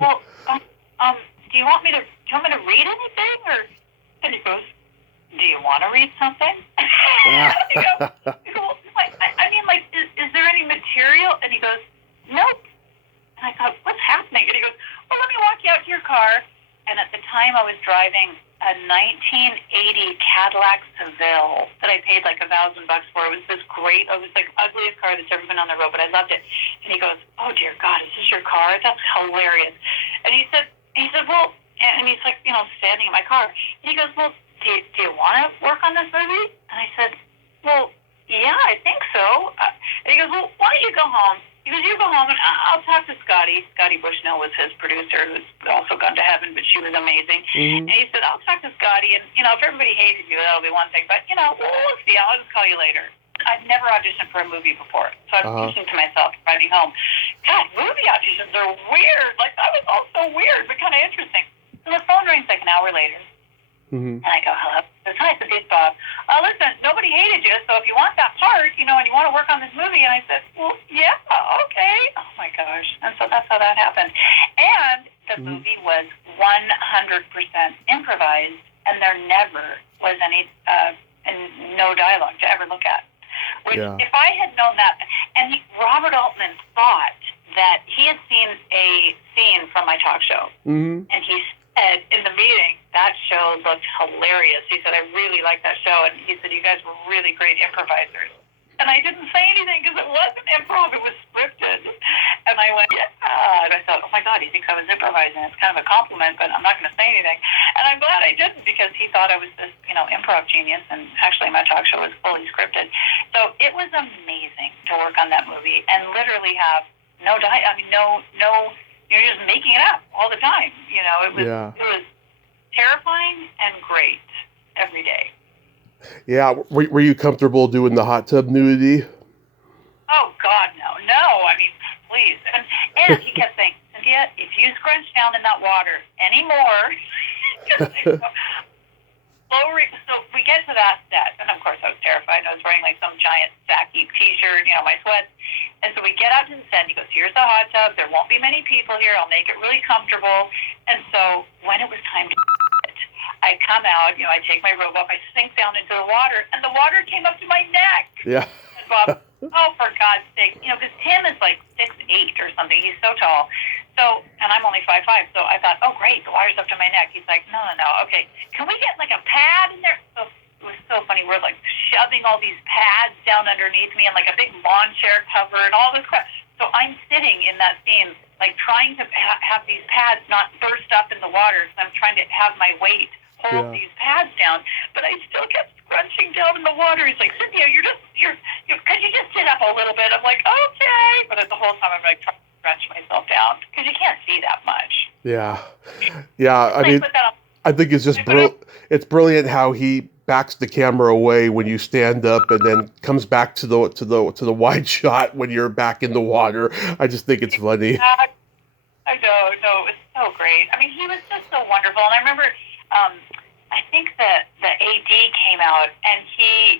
"Well, do you want me to read anything?" And he goes, "Do you want to read something?" Is there any material? And he goes, "Nope." And I thought, "What's happening?" And he goes, "Well, let me walk you out to your car." And at the time, I was driving a 1980 Cadillac Seville that I paid like $1,000 for. It was this great, it was like ugliest car that's ever been on the road, but I loved it. And he goes, "Oh dear God, is this your car? That's hilarious." And he said, well, and he's like, standing in my car. And he goes, "Well, do you want to work on this movie?" And I said, "Well, yeah, I think so." And he goes, "Well, why don't you go home?" He goes, "You go home and I'll talk to Scotty." Scotty Bushnell was his producer, who's also gone to heaven, but she was amazing. And he said, "I'll talk to Scotty, and, if everybody hated you, that'll be one thing. But, we'll see. I'll just call you later." I've never auditioned for a movie before. So I'm thinking to myself, driving home, God, movie auditions are weird. Like, that was all so weird, but kind of interesting. So the phone rings like an hour later. And I go, "Hello." It's nice to meet Bob. Listen, nobody hated you, so if you want that part, and you want to work on this movie. And I said, "Well, yeah, okay." Oh my gosh. And so that's how that happened. And the movie was 100% improvised, and there never was any, no dialogue to ever look at. Which, if I had known that, and Robert Altman thought that he had seen a scene from my talk show, and he said in the meeting, that show looked hilarious. He said, "I really liked that show." And he said, "You guys were really great improvisers." And I didn't say anything because it wasn't improv, it was scripted. And I went, "Yeah." And I thought, oh my God, he thinks I was improvising. It's kind of a compliment, but I'm not going to say anything. And I'm glad I didn't because he thought I was this, improv genius. And actually my talk show was fully scripted. So it was amazing to work on that movie and literally have no, you're just making it up all the time. Yeah. It was terrifying and great every day. Yeah. Were you comfortable doing the hot tub nudity? Oh God, no. I mean, please. And he kept saying, Cynthia, if you scrunch down in that water anymore, so we get to that set, and of course I was terrified. I was wearing like some giant sacky t-shirt, my sweats. And so we get out to the set, and he goes, here's the hot tub. There won't be many people here. I'll make it really comfortable. And so when it was time to I come out, I take my robe off, I sink down into the water, and the water came up to my neck. Yeah. And Bob, oh, for God's sake, because Tim is like 6'8" or something. He's so tall. So, and I'm only 5'5", so I thought, oh, great, the water's up to my neck. He's like, no, okay. Can we get like a pad in there? So it was so funny. We're like shoving all these pads down underneath me and like a big lawn chair cover and all this crap. So I'm sitting in that scene, like trying to have these pads not burst up in the water. So I'm trying to have my weight hold these pads down, but I still kept scrunching down in the water. He's like, Cynthia, could you just sit up a little bit? I'm like, okay. But the whole time I'm like trying to scrunch myself down because you can't see that much. Yeah. I mean, I think it's just it's brilliant how he backs the camera away when you stand up and then comes back to the wide shot when you're back in the water. I just think it's funny. I know, no, it was so great. I mean, he was just so wonderful. And I remember, I think that the AD came out and he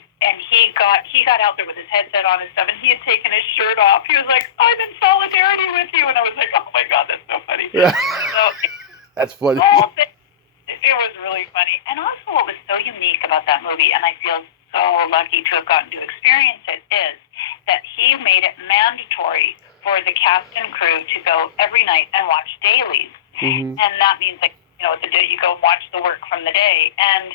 got out there with his headset on and stuff, and he had taken his shirt off. He was like, I'm in solidarity with you. And I was like, oh my God, that's so funny. Yeah. So, that's funny. It was really funny. And also what was so unique about that movie, and I feel so lucky to have gotten to experience it, is that he made it mandatory for the cast and crew to go every night and watch dailies. Mm-hmm. And that means like, the day you go watch the work from the day. And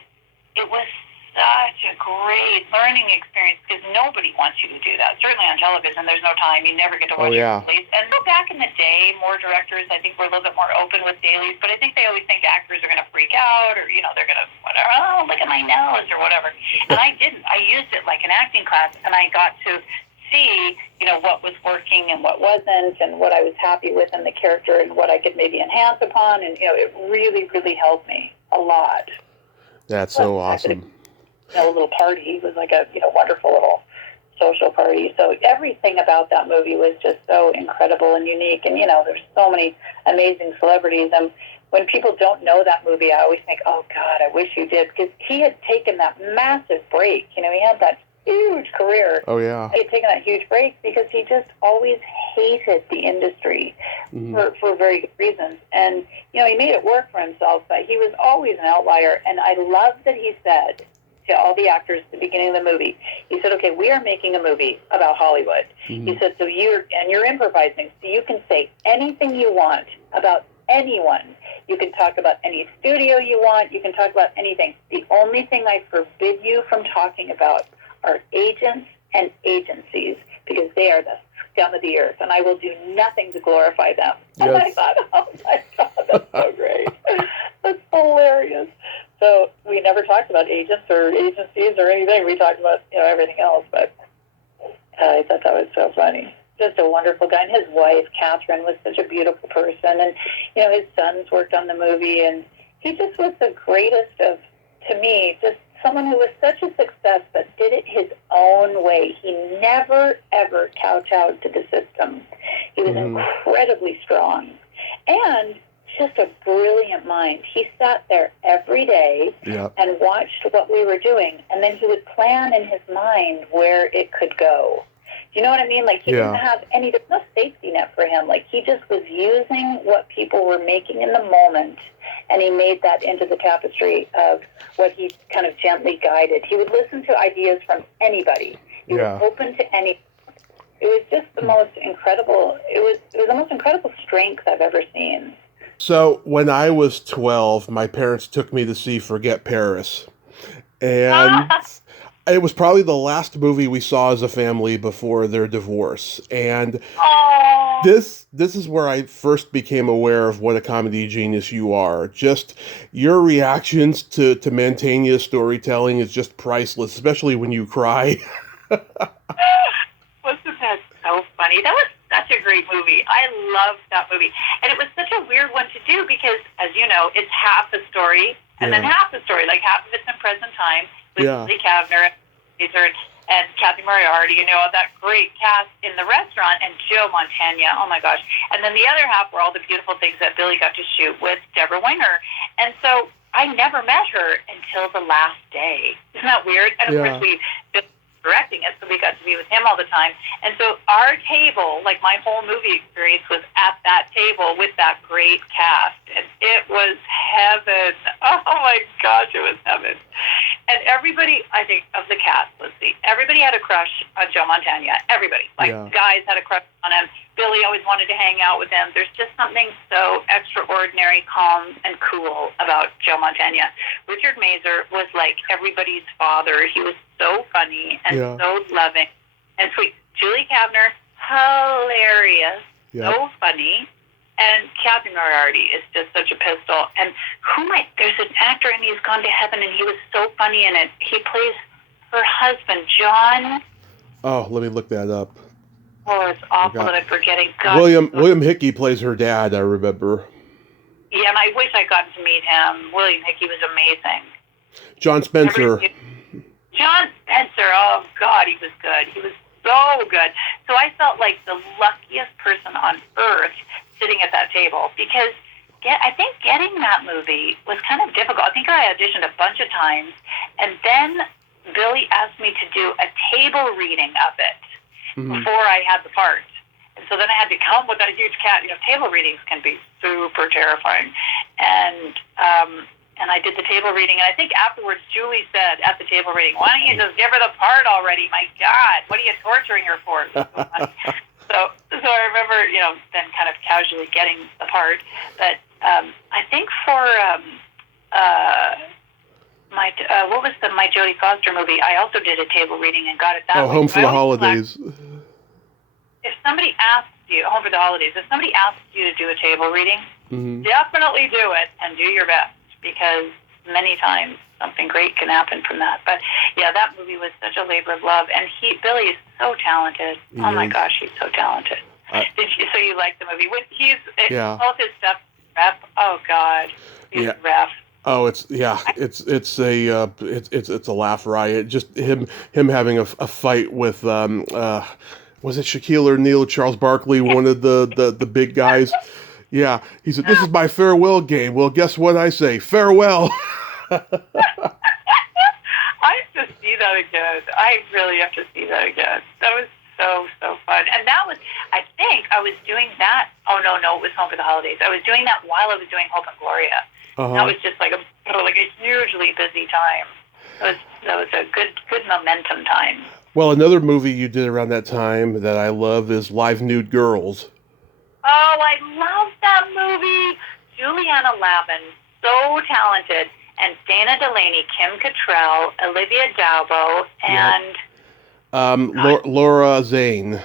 it was such a great learning experience because nobody wants you to do that. Certainly on television, there's no time. You never get to watch dailies. And back in the day, more directors, I think, were a little bit more open with dailies. But I think they always think actors are going to freak out or, they're going to, whatever, oh, look at my nose or whatever. And I didn't. I used it like an acting class, and I got to see, what was working and what wasn't and what I was happy with in the character and what I could maybe enhance upon. And, it really, really helped me a lot. That's so awesome. A little party. It was like a, wonderful little social party. So everything about that movie was just so incredible and unique. And, there's so many amazing celebrities. And when people don't know that movie, I always think, oh, God, I wish you did. Because he had taken that massive break. He had that huge career. Oh, yeah. He had taken that huge break because he just always hated the industry for very good reasons. And, he made it work for himself, but he was always an outlier. And I love that he said to all the actors at the beginning of the movie, he said, okay, we are making a movie about Hollywood. Mm-hmm. He said, you're improvising, so you can say anything you want about anyone. You can talk about any studio you want. You can talk about anything. The only thing I forbid you from talking about are agents and agencies, because they are the scum of the earth, and I will do nothing to glorify them. Yes. And I thought, oh my God, that's so great. That's hilarious. So we never talked about agents or agencies or anything. We talked about everything else, but I thought that was so funny. Just a wonderful guy. And his wife, Catherine, was such a beautiful person. And, his sons worked on the movie, and he just was the greatest of, to me, just someone who was such a success but did it his own way. He never, ever kowtowed to the system. He was incredibly strong and just a brilliant mind. He sat there every day and watched what we were doing, and then he would plan in his mind where it could go. Do you know what I mean? Like, he didn't have there's no safety net for him. Like, he just was using what people were making in the moment, and he made that into the tapestry of what he kind of gently guided. He would listen to ideas from anybody. He was open to any. It was just the most incredible, it was the most incredible strength I've ever seen. So when I was 12, my parents took me to see Forget Paris. And it was probably the last movie we saw as a family before their divorce. And this is where I first became aware of what a comedy genius you are. Just your reactions to Mantegna's storytelling is just priceless, especially when you cry. Wasn't that so funny? That was such such a great movie. I loved that movie. And it was such a weird one to do because, as you know, it's half a story and then half a story. Like half of it's in present time with Lee Kavner and Kathy Moriarty, you know, that great cast in the restaurant, and Joe Montana, oh my gosh. And then the other half were all the beautiful things that Billy got to shoot with Deborah Winger. And so I never met her until the last day. Isn't that weird? And of course, we directing it, so we got to be with him all the time. And so our table, like my whole movie experience, was at that table with that great cast. And it was heaven. Oh my gosh, it was heaven. And everybody, I think, of the cast, let's see, everybody had a crush on Joe Montana. Everybody. Like, guys had a crush on him. Billy always wanted to hang out with him. There's just something so extraordinary, calm, and cool about Joe Montana. Richard Mazer was like everybody's father. He was so funny and so loving and sweet. Julie Kavner, hilarious, so funny. And Kathy Moriarty is just such a pistol. And there's an actor and he's gone to heaven and he was so funny in it. He plays her husband, John. Oh, let me look that up. Oh, it's awful that I'm forgetting. God, William Hickey plays her dad, I remember. Yeah, and I wish I'd gotten to meet him. William Hickey was amazing. John Spencer. John Spencer, oh God, he was good. He was so good. So I felt like the luckiest person on earth sitting at that table because I think getting that movie was kind of difficult. I think I auditioned a bunch of times, and then Billy asked me to do a table reading of it before I had the part. And so then I had to come with that huge cat. You know, table readings can be super terrifying. And I did the table reading, and I think afterwards Julie said at the table reading, "Why don't you just give her the part already? My God, what are you torturing her for?" So I remember, you know, then kind of casually getting the part. But I think for my Jodie Foster movie, I also did a table reading and got it that way. Home for the Holidays. If somebody asks you, Home for the Holidays, if somebody asks you to do a table reading, definitely do it and do your best, because many times something great can happen from that. But yeah, that movie was such a labor of love, and Billy is so talented. Oh my gosh, he's so talented. So you like the movie? When all his stuff rep. Oh God, he's rep. Oh, it's a laugh riot. Just him having a fight with was it Shaquille O'Neal, Charles Barkley, one of the big guys. Yeah, he said, "This is my farewell game." Well, guess what I say? Farewell. I have to see that again. I really have to see that again. That was so fun. And that was, I think I was doing that. Oh, no, it was Home for the Holidays. I was doing that while I was doing Hope and Gloria. That was just like a hugely busy time. That was a good momentum time. Well, another movie you did around that time that I love is Live Nude Girls. Oh, I love that movie. Juliana Lavin, so talented. And Dana Delaney, Kim Cattrall, Olivia Dalbo, and... Laura Zane.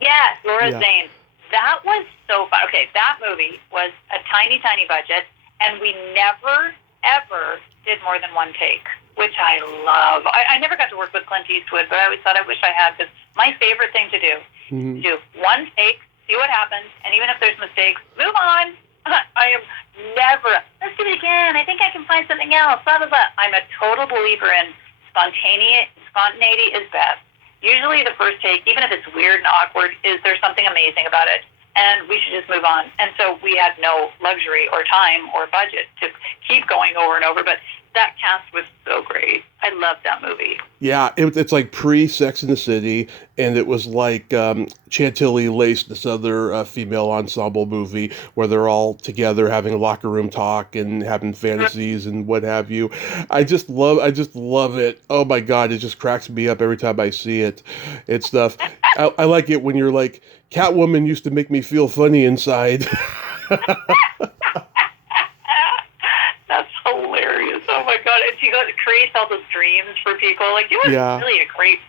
Yes, Laura Zane. That was so fun. Okay, that movie was a tiny, tiny budget, and we never, ever did more than one take, which I love. I never got to work with Clint Eastwood, but I always thought I wish I had, because my favorite thing to do is do one take, see what happens, and even if there's mistakes, move on. I am never, let's do it again. I think I can find something else, blah, blah, blah. I'm a total believer in spontaneity is best. Usually the first take, even if it's weird and awkward, is there something amazing about it, and we should just move on. And so we had no luxury or time or budget to keep going over and over, but that cast was so great. I love that movie. Yeah, it's like pre-Sex in the City, and it was like Chantilly Lace, this other female ensemble movie where they're all together having a locker room talk and having fantasies and what have you. I just love it. Oh my God, it just cracks me up every time I see it. It's stuff. I like it when you're like, Catwoman used to make me feel funny inside. That's hilarious. Oh my God. And she creates all those dreams for people. Like, it was really a great,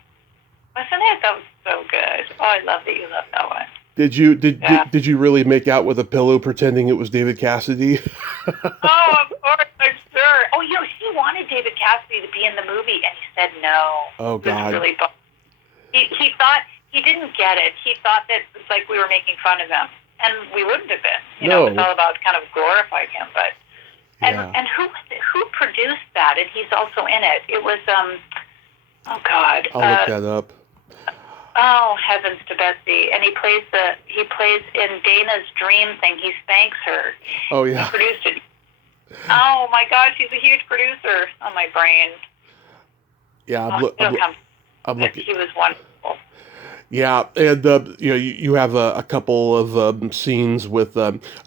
wasn't it? That was so good. Oh, I love that you love that one. Did you really make out with a pillow pretending it was David Cassidy? Oh, of course, I'm sure. Oh, he wanted David Cassidy to be in the movie, and he said no. Oh God. It was really he he didn't get it. He thought that like we were making fun of him, and we wouldn't have been. You know, it's all about kind of glorifying him. But and who produced that? And he's also in it. It was oh God. I'll look that up. Oh heavens to Betsy! And he plays in Dana's dream thing. He spanks her. Oh yeah. He produced it. Oh my gosh, he's a huge producer. Oh my brain. Yeah, I'm looking. He was wonderful. Yeah, and you have a couple of scenes with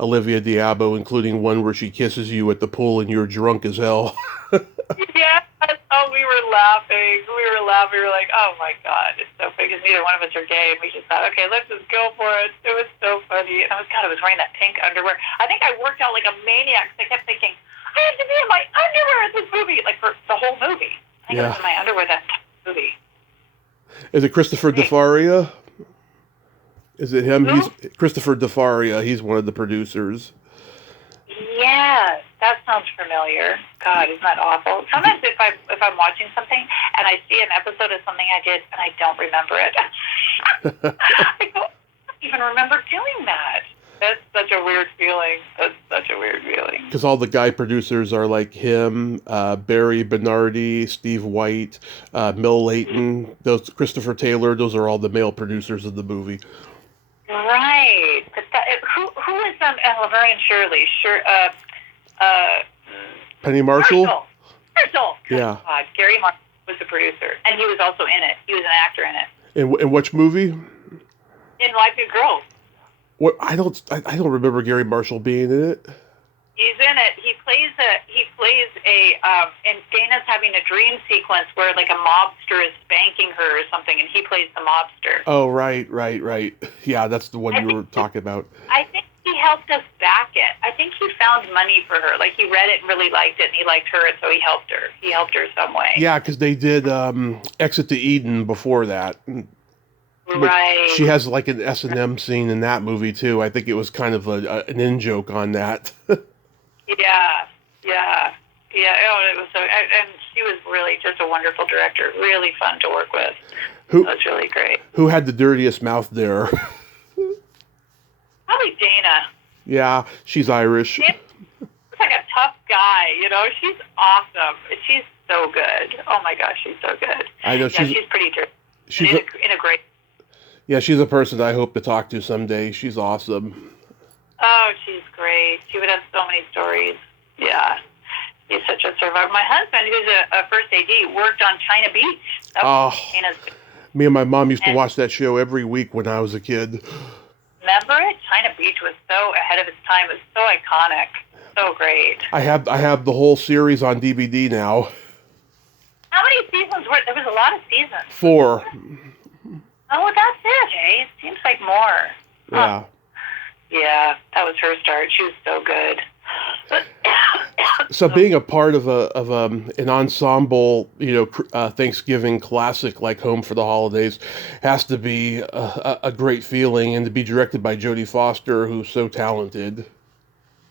Olivia Diabo, including one where she kisses you at the pool and you're drunk as hell. Yes. Oh, we were laughing. We were like, oh my God, it's so funny because neither one of us are gay, and we just thought, okay, let's just go for it. It was so funny. And I was wearing that pink underwear. I think I worked out like a maniac. I kept thinking, I have to be in my underwear in this movie, like for the whole movie. I think I was in my underwear that movie. Is it Christopher DeFaria? Is it him? Who? He's Christopher DeFaria. He's one of the producers. Yes, that sounds familiar. God, isn't that awful? Sometimes if I'm watching something and I see an episode of something I did and I don't remember it, I go, I don't even remember doing that. That's such a weird feeling. Because all the guy producers are like him, Barry Bernardi, Steve White, Mill Layton, those Christopher Taylor. Those are all the male producers of the movie. Right. But who is Laverne Shirley? Penny Marshall? Marshall. Yeah. God, Gary Marshall was the producer, and he was also in it. He was an actor in it. In which movie? In Like a Girl. What I don't remember Gary Marshall being in it. He's in it. He plays and Dana's having a dream sequence where like a mobster is spanking her or something, and he plays the mobster. Oh, right. Yeah, that's the one you were talking about. I think he helped us back it. I think he found money for her. Like he read it and really liked it, and he liked her, and so he helped her. He helped her some way. Yeah, because they did Exit to Eden before that. Right. She has like an S&M scene in that movie too. I think it was kind of an in-joke on that. Yeah. Oh, it was so, and she was really just a wonderful director. Really fun to work with. It was really great. Who had the dirtiest mouth there? Probably Dana. Yeah, she's Irish. She's like a tough guy, you know. She's awesome. She's so good. Oh my gosh, she's so good. I know she's pretty dirty. She's in a great. Yeah, she's a person I hope to talk to someday. She's awesome. Oh, she's great. She would have so many stories. Yeah. He's such a survivor. My husband, who's a first AD, worked on China Beach. Me and my mom used to watch that show every week when I was a kid. Remember it? China Beach was so ahead of its time. It was so iconic. So great. I have the whole series on DVD now. How many seasons were there? Was a lot of seasons. 4. Oh, that's it, eh? It seems like more. Yeah. Huh. Yeah, that was her start. She was so good. So being a part of an ensemble, Thanksgiving classic like Home for the Holidays has to be a great feeling, and to be directed by Jodie Foster, who's so talented.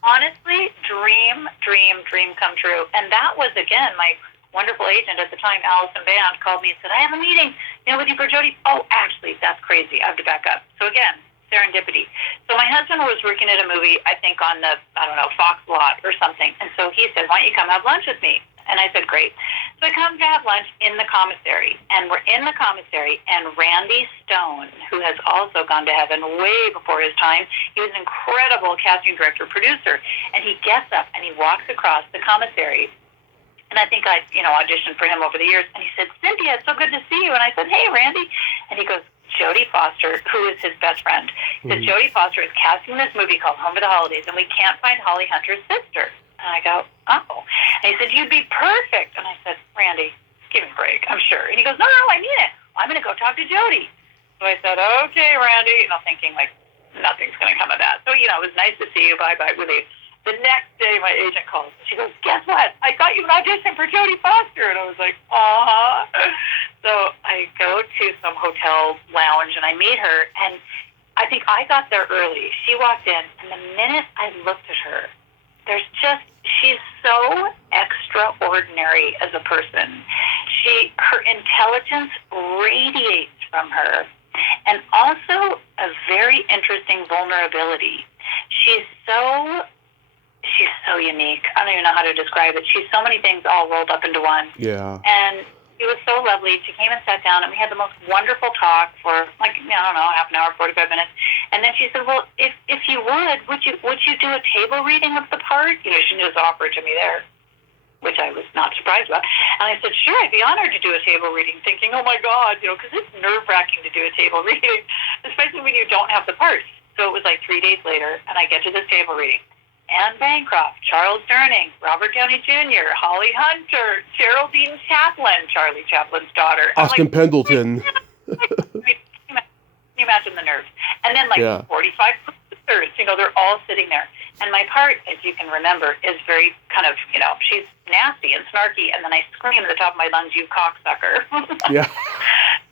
Honestly, dream come true. And that was, again, my wonderful agent at the time, Allison Band, called me and said, I have a meeting, with you for Jodie. Oh, actually, that's crazy. I have to back up. So again, serendipity. So my husband was working at a movie, I think on the, Fox lot or something. And so he said, why don't you come have lunch with me? And I said, great. So I come to have lunch in the commissary. And we're in the commissary, and Randy Stone, who has also gone to heaven way before his time, he was an incredible casting director, producer. And he gets up and he walks across the commissary. And I think I, auditioned for him over the years. And he said, Cynthia, it's so good to see you. And I said, hey, Randy. And he goes, Jodie Foster, who is his best friend, said Jodie Foster is casting this movie called Home for the Holidays, and we can't find Holly Hunter's sister. And I go, oh. And he said, you'd be perfect. And I said, Randy, give me a break, I'm sure. And he goes, no, I mean it. I'm going to go talk to Jodie. So I said, okay, Randy. And I'm thinking, nothing's going to come of that. So, it was nice to see you. Bye-bye, we leave. The next day, my agent calls. She goes, guess what? I got you an audition for Jodie Foster. And I was like, uh-huh. So I go to some hotel lounge, and I meet her. And I think I got there early. She walked in, and the minute I looked at her, she's so extraordinary as a person. Her intelligence radiates from her. and also a very interesting vulnerability. She's so unique. I don't even know how to describe it. She's so many things all rolled up into one. Yeah. And it was so lovely. She came and sat down, and we had the most wonderful talk for I don't know, half an hour, 45 minutes. And then she said, "Well, if you would you do a table reading of the part?" She just offered to me there, which I was not surprised about. And I said, "Sure, I'd be honored to do a table reading," thinking, "Oh my God," because it's nerve-wracking to do a table reading, especially when you don't have the parts. So it was like 3 days later, and I get to this table reading. Anne Bancroft, Charles Durning, Robert Downey Jr., Holly Hunter, Geraldine Chaplin, Charlie Chaplin's daughter. Austin Pendleton. Can you imagine the nerves? And then 45 producers, they're all sitting there. And my part, as you can remember, is very kind of, she's nasty and snarky, and then I scream at the top of my lungs, "You cocksucker." Yeah.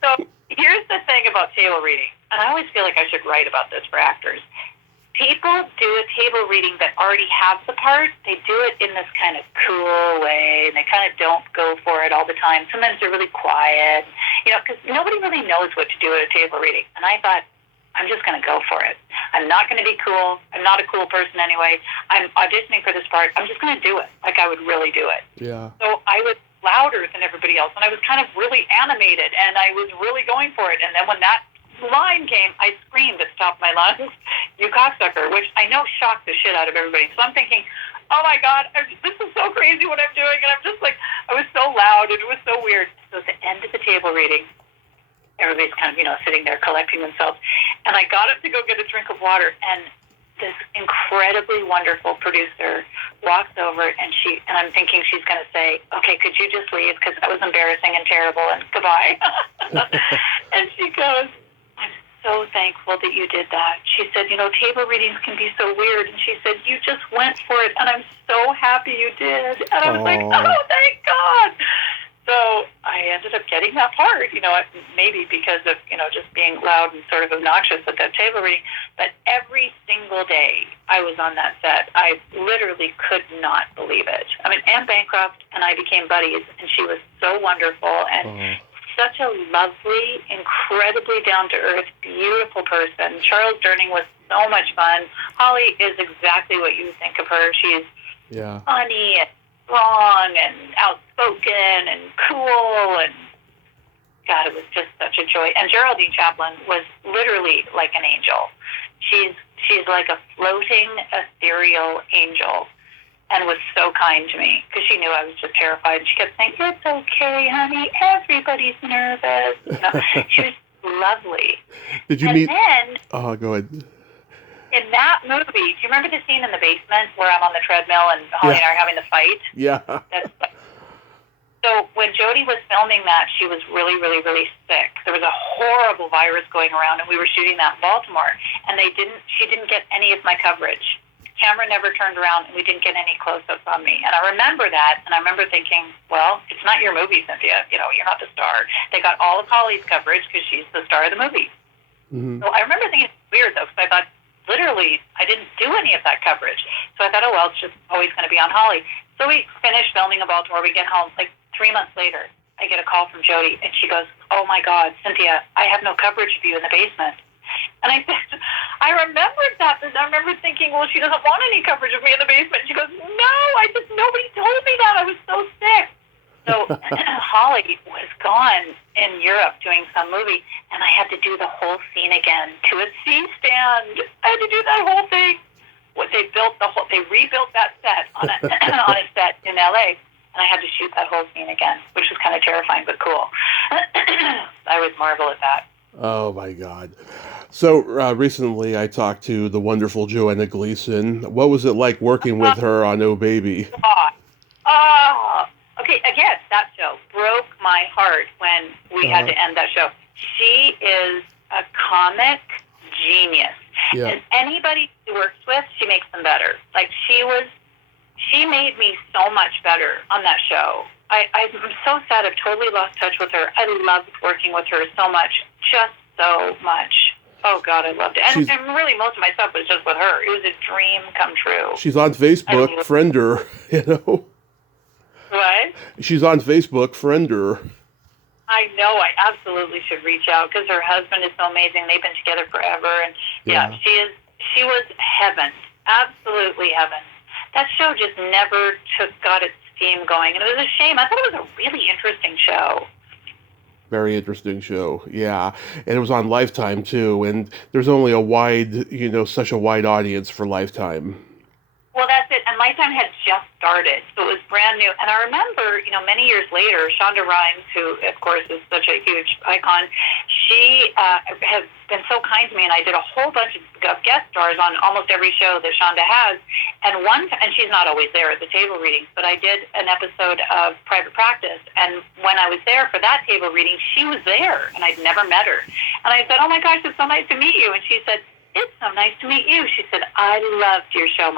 So here's the thing about table reading, and I always feel like I should write about this for actors. People do a table reading that already have the part. They do it in this kind of cool way, and they kind of don't go for it all the time. Sometimes they're really quiet, because nobody really knows what to do at a table reading. And I thought, I'm just going to go for it. I'm not going to be cool. I'm not a cool person anyway. I'm auditioning for this part. I'm just going to do it like I would really do it. Yeah. So I was louder than everybody else, and I was kind of really animated, and I was really going for it. And then when that line came, I screamed at the top of my lungs, "You cocksucker," which I know shocked the shit out of everybody. So I'm thinking, oh my God, this is so crazy what I'm doing. And I'm just like, I was so loud, and it was so weird. So at the end of the table reading, everybody's kind of, sitting there collecting themselves. And I got up to go get a drink of water, and this incredibly wonderful producer walks over, and I'm thinking she's going to say, "Okay, could you just leave, because that was embarrassing and terrible, and goodbye." And she goes, "I'm so thankful that you did that." She said, "Table readings can be so weird." And she said, "You just went for it, and I'm so happy you did." And I was like, "Oh, thank God." So I ended up getting that part, maybe because of, just being loud and sort of obnoxious at that table reading. But every single day I was on that set, I literally could not believe it. I mean, Anne Bancroft and I became buddies, and she was so wonderful and such a lovely, incredibly down-to-earth, beautiful person. Charles Durning was so much fun. Holly is exactly what you think of her. She's funny and strong and outspoken and cool, and God, it was just such a joy. And Geraldine Chaplin was literally like an angel. She's like a floating, ethereal angel, and was so kind to me because she knew I was just terrified. And she kept saying, "It's okay, honey. Everybody's nervous." She was lovely. Did you meet? Then, go ahead. in that movie, do you remember the scene in the basement where I'm on the treadmill and Holly and I are having the fight? Yeah. So when Jodie was filming that, she was really, really, really sick. There was a horrible virus going around, and we were shooting that in Baltimore, and she didn't get any of my coverage. Camera never turned around, and we didn't get any close-ups on me. And I remember that, and I remember thinking, well, it's not your movie, Cynthia. You're not the star. They got all of Holly's coverage because she's the star of the movie. Mm-hmm. So I remember thinking it's weird, though, because I thought, literally, I didn't do any of that coverage. So I thought, oh, well, it's just always going to be on Holly. So we finished filming in Baltimore. We get home, 3 months later, I get a call from Jodie, and she goes, "Oh, my God, Cynthia, I have no coverage of you in the basement." And I said, I remembered that, because I remember thinking, well, she doesn't want any coverage of me in the basement. She goes, "No, nobody told me that. I was so sick." So Holly was gone in Europe doing some movie, and I had to do the whole scene again to a C-stand. I had to do that whole thing. They rebuilt that set on a set in LA, and I had to shoot that whole scene again, which was kind of terrifying but cool. I would marvel at that. Oh my God. So recently I talked to the wonderful Joanna Gleason. What was it like working with her on Oh Baby? Okay, again, that show broke my heart when we had to end that show. She is a comic genius. Yeah. And anybody she works with, she makes them better. She made me so much better on that show. I'm so sad I've totally lost touch with her. I loved working with her so much, just so much. Oh, God, I loved it. And really, most of my stuff was just with her. It was a dream come true. She's on Facebook, friend her, What? She's on Facebook, friend her. I know. I absolutely should reach out because her husband is so amazing. They've been together forever, and Yeah. She was heaven, absolutely heaven. That show just never got its steam going, and it was a shame. I thought it was a really interesting show. Very interesting show. Yeah. And it was on Lifetime too. And there's only such a wide audience for Lifetime. Well, that's it. And Lifetime had just started, so it was brand new. And I remember, many years later, Shonda Rhimes, who, of course, is such a huge icon, she has been so kind to me, and I did a whole bunch of guest stars on almost every show that Shonda has. And she's not always there at the table readings, but I did an episode of Private Practice. And when I was there for that table reading, she was there, and I'd never met her. And I said, "Oh my gosh, it's so nice to meet you." And she said, "It's so nice to meet you." She said, "I loved your show,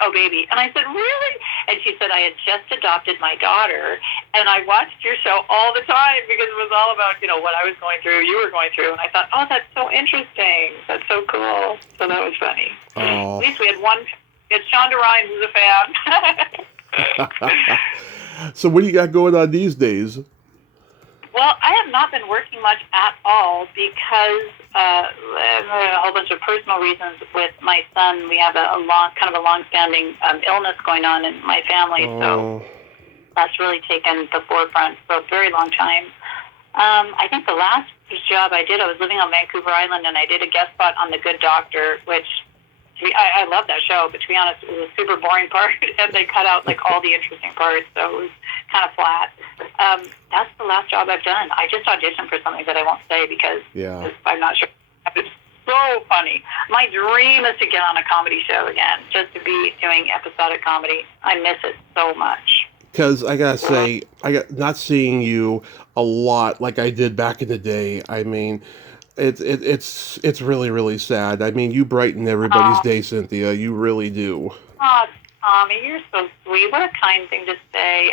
Oh Baby." And I said, "Really?" And she said, "I had just adopted my daughter, and I watched your show all the time because it was all about, what I was going through, you were going through." And I thought, "Oh, that's so interesting. That's so cool." So that was funny. Oh. At least we had one. It's Shonda Rhimes is a fan. So what do you got going on these days? Well, I have not been working much at all because a whole bunch of personal reasons with my son. We have a long-standing illness going on in my family, so that's really taken the forefront for a very long time. I think the last job I did, I was living on Vancouver Island, and I did a guest spot on The Good Doctor, which I love that show, but to be honest, it was a super boring part, and they cut out all the interesting parts, so it was kind of flat. That's the last job I've done. I just auditioned for something that I won't say because I'm not sure. It's so funny. My dream is to get on a comedy show again, just to be doing episodic comedy. I miss it so much. Because I gotta say, not seeing you a lot like I did back in the day. I mean, it's really, really sad. I mean, you brighten everybody's day, Cynthia. You really do. Oh, Tommy, you're so sweet. What a kind thing to say.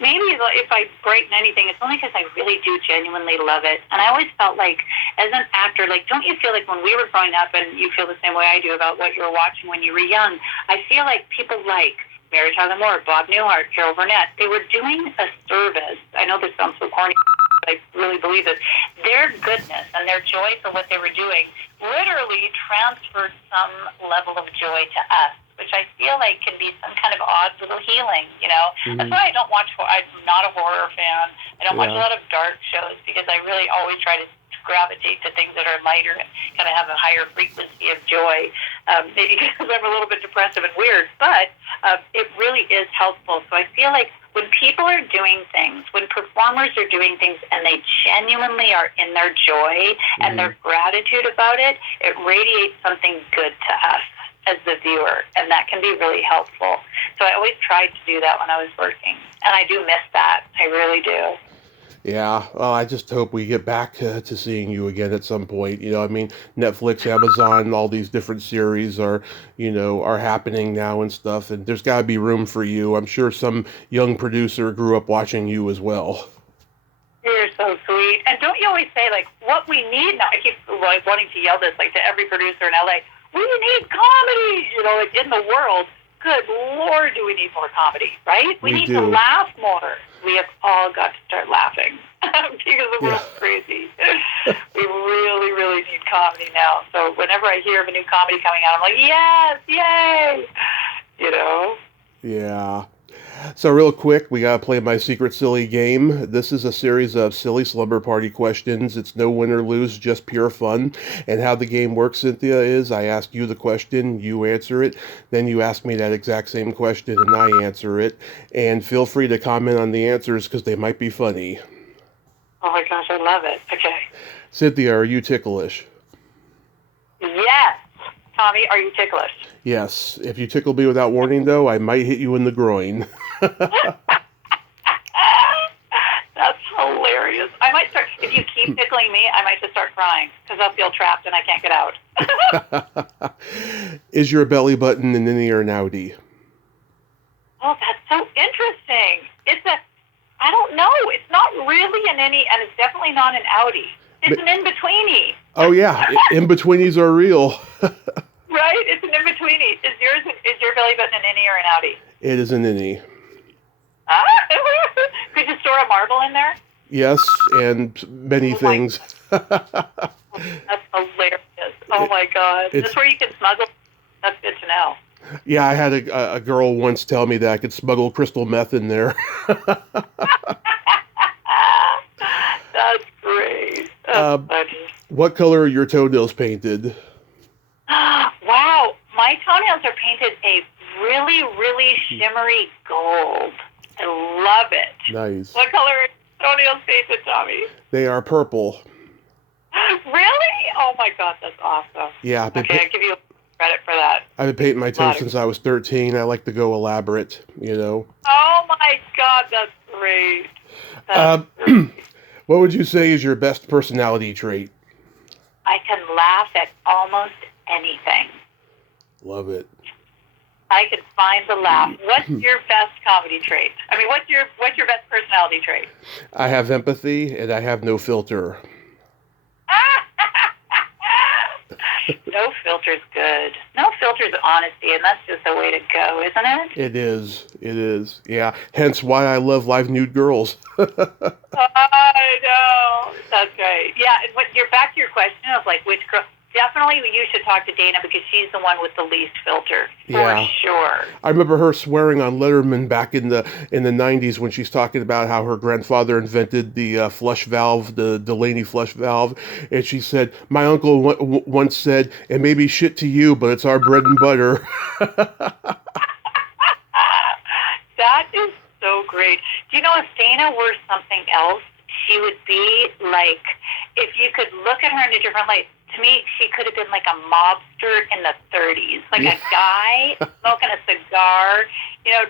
Maybe if I brighten anything, it's only because I really do genuinely love it. And I always felt like, as an actor, don't you feel like when we were growing up, and you feel the same way I do about what you were watching when you were young, I feel like people like Mary Tyler Moore, Bob Newhart, Carol Burnett, they were doing a service. I know this sounds so corny, but I really believe it. Their goodness and their joy for what they were doing literally transferred some level of joy to us, which I feel like can be some kind of odd little healing, Mm-hmm. That's why I'm not a horror fan. I don't watch a lot of dark shows because I really always try to gravitate to things that are lighter and kind of have a higher frequency of joy, maybe because I'm a little bit depressive and weird, but it really is helpful. So I feel like when people are doing things, when performers are doing things and they genuinely are in their joy and their gratitude about it, it radiates something good to us as the viewer, and that can be really helpful. So I always tried to do that when I was working, and I do miss that. I really do. Yeah, well, I just hope we get back to seeing you again at some point. I mean, Netflix, Amazon, all these different series are happening now and stuff, and there's got to be room for you. I'm sure some young producer grew up watching you as well. You're so sweet. And don't you always say, what we need now? I keep wanting to yell this, to every producer in LA, we need comedy, in the world. Good Lord, do we need more comedy, right? We need to laugh more. We have all got to start laughing because the world's crazy. We really, really need comedy now. So whenever I hear of a new comedy coming out, I'm like, yes, yay! Yeah. So real quick, we gotta play my secret silly game. This is a series of silly slumber party questions. It's no win or lose, just pure fun. And how the game works, Cynthia, is I ask you the question, you answer it, then you ask me that exact same question and I answer it. And feel free to comment on the answers because they might be funny. Oh my gosh, I love it. Okay. Cynthia, are you ticklish? Yes. Tommy, are you ticklish? Yes. If you tickle me without warning, though, I might hit you in the groin. That's hilarious. I might start, if you keep tickling me, I might just start crying because I'll feel trapped and I can't get out. Is your belly button an innie or an outie? Oh, that's so interesting. I don't know. It's not really an innie and it's definitely not an outie. It's an in-betweenie. Oh, yeah. In-betweenies are real. Right? It's an in-betweenie. Is your belly button an innie or an outie? It is an innie. Could you store a marble in there? Yes, and many Oh my, things. that's hilarious. Oh my God. It's That's where you can smuggle. That's good to know. Yeah, I had a girl once tell me that I could smuggle crystal meth in there. That's great. That's uh, funny. what color are your toenails painted? Wow. My toenails are painted a really, really shimmery gold. I love it. Nice. What color are your toenails painted, Tommy? They are purple. Really? Oh my God, that's awesome. Yeah, Okay, I give you credit for that. I've been painting my A toes lot of- since I was 13. I like to go elaborate, you know. Oh my God, that's great. That's Uh, great. what would you say is your best personality trait? I can laugh at almost anything. Love it. I can find the laugh. What's your best comedy trait? I mean, what's your best personality trait? I have empathy and I have no filter. No filter's good. No filter's honesty, and that's just the way to go, isn't it? It is. It is. Yeah. Hence why I love live nude girls. I know. That's right. Yeah, and when you're back to your question of like which girl. Definitely, you should talk to Dana because she's the one with the least filter, for sure. I remember her swearing on Letterman back in the 90s when she's talking about how her grandfather invented the flush valve, the Delaney flush valve, and she said, "My uncle once said, it may be shit to you, but it's our bread and butter." That is so great. Do you know if Dana were something else, she would be like, if you could look at her in a different light. To me, she could have been like a mobster in the 30s, like a guy smoking a cigar,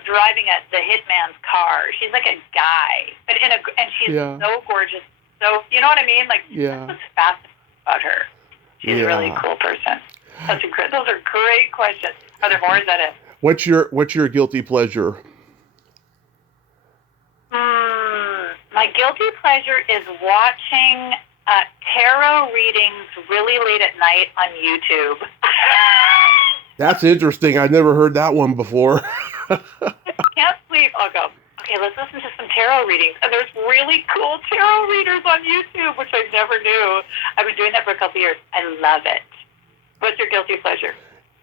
driving the hitman's car. She's like a guy, but and she's so gorgeous. So you know what I mean? Like that's what's fascinating about her. She's a really cool person. Those are great questions. Are there more? Is that it? What's your guilty pleasure? My guilty pleasure is watching tarot readings really late at night on YouTube. That's interesting. I never heard that one before. Can't sleep. I'll go, okay, let's listen to some tarot readings. And there's really cool tarot readers on YouTube, which I never knew. I've been doing that for a couple of years. I love it. What's your guilty pleasure?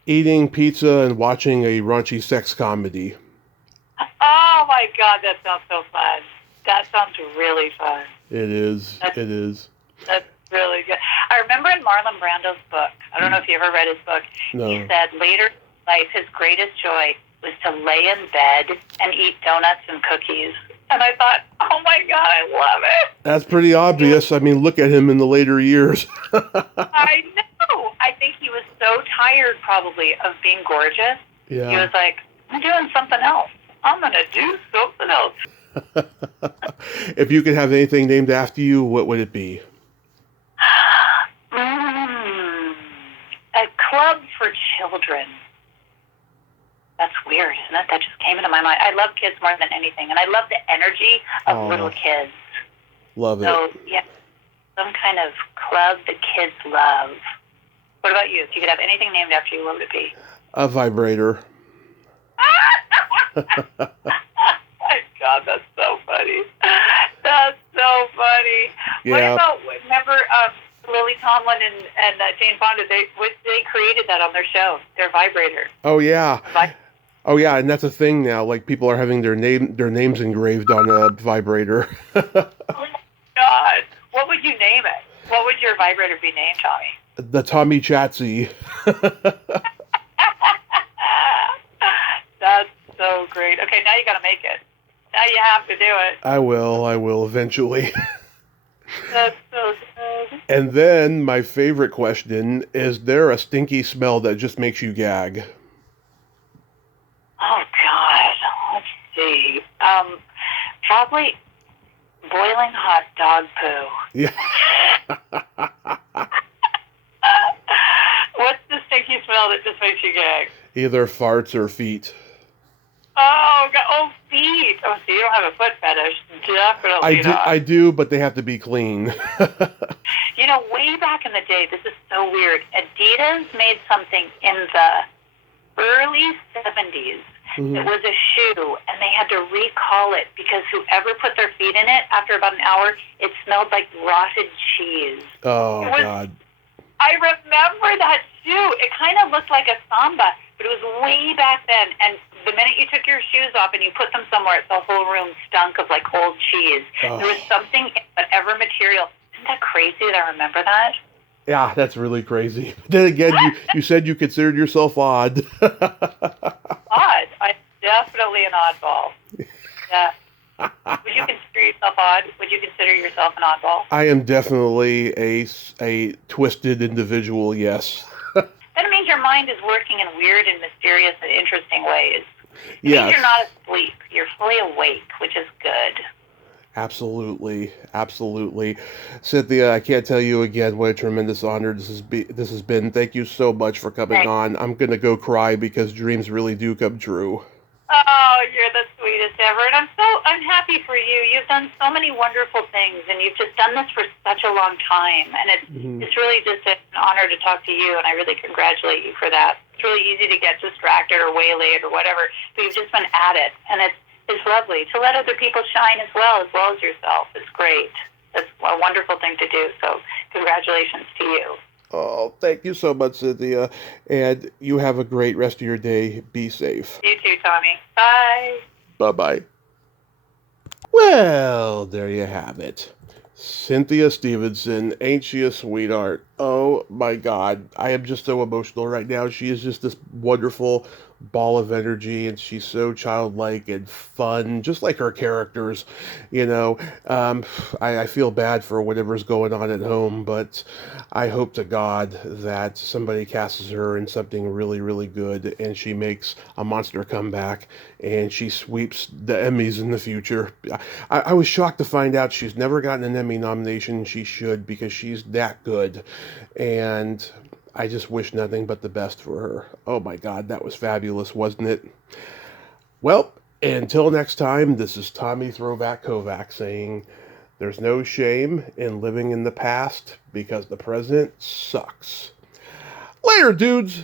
Eating pizza and watching a raunchy sex comedy. Oh my God, that sounds so fun. That sounds really fun. It is. It is. That's really good. I remember in Marlon Brando's book, I don't know if you ever read his book, he said later in life his greatest joy was to lay in bed and eat donuts and cookies. And I thought, oh my God, I love it. That's pretty obvious. I mean, look at him in the later years. I know. I think he was so tired probably of being gorgeous. Yeah. He was like, I'm doing something else. I'm going to do something else. If you could have anything named after you, what would it be? A club for children. That's weird, isn't it? That just came into my mind. I love kids more than anything, and I love the energy of little kids. Love it. So, yeah, some kind of club that kids love. What about you? If you could have anything named after you, what would it be? A vibrator. My God, that's so funny. That's so funny. Yeah. What about, remember Lily Tomlin and Jane Fonda, they created that on their show, their vibrator. Oh, yeah. Oh, yeah, and that's a thing now. Like, people are having their names engraved on a vibrator. Oh, my God. What would you name it? What would your vibrator be named, Tommy? The Tommy Chatsy. That's so great. Okay, now you got to make it. Now you have to do it. I will eventually. That's so good. And then my favorite question, is there a stinky smell that just makes you gag? Oh, God. Let's see. Probably boiling hot dog poo. Yeah. What's the stinky smell that just makes you gag? Either farts or feet. Oh, God. Oh, feet. Oh, so you don't have a foot fetish. Definitely not. I do, but they have to be clean. Way back in the day, this is so weird. Adidas made something in the early 70s It was a shoe, and they had to recall it because whoever put their feet in it, after about an hour, it smelled like rotted cheese. Oh, God. I remember that shoe. It kind of looked like a Samba, but it was way back then. And the minute you took your shoes off and you put them somewhere, the whole room stunk of like old cheese. Oh. There was something in whatever material. Isn't that crazy that I remember that? Yeah, that's really crazy. Then again, you said you considered yourself odd. Odd? I'm definitely an oddball. Yeah. Would you consider yourself odd? Would you consider yourself an oddball? I am definitely a twisted individual, yes. That means your mind is working in weird and mysterious and interesting ways. It means you're not asleep. You're fully awake, which is good. Absolutely, absolutely. Cynthia, I can't tell you again what a tremendous honor this has been. Thank you so much for coming on. I'm going to go cry because dreams really do come true. Oh, you're the sweetest ever, and I'm happy for you. You've done so many wonderful things, and you've just done this for such a long time, and it's really just an honor to talk to you, and I really congratulate you for that. It's really easy to get distracted or waylaid or whatever, but you've just been at it, and it's lovely to let other people shine as well as yourself. It's great. It's a wonderful thing to do, so congratulations to you. Oh, thank you so much, Cynthia. And you have a great rest of your day. Be safe. You too, Tommy. Bye. Bye-bye. Well, there you have it. Cynthia Stevenson, ain't she a sweetheart? Oh, my God. I am just so emotional right now. She is just this wonderful ball of energy, and she's so childlike and fun, just like her characters, you know. I feel bad for whatever's going on at home, but I hope to God that somebody casts her in something really, really good, and she makes a monster comeback, and she sweeps the Emmys in the future. I was shocked to find out she's never gotten an Emmy nomination. She should, because she's that good, and I just wish nothing but the best for her. Oh my God, that was fabulous, wasn't it? Well, until next time, this is Tommy Throwback Kovac saying, there's no shame in living in the past because the present sucks. Later, dudes!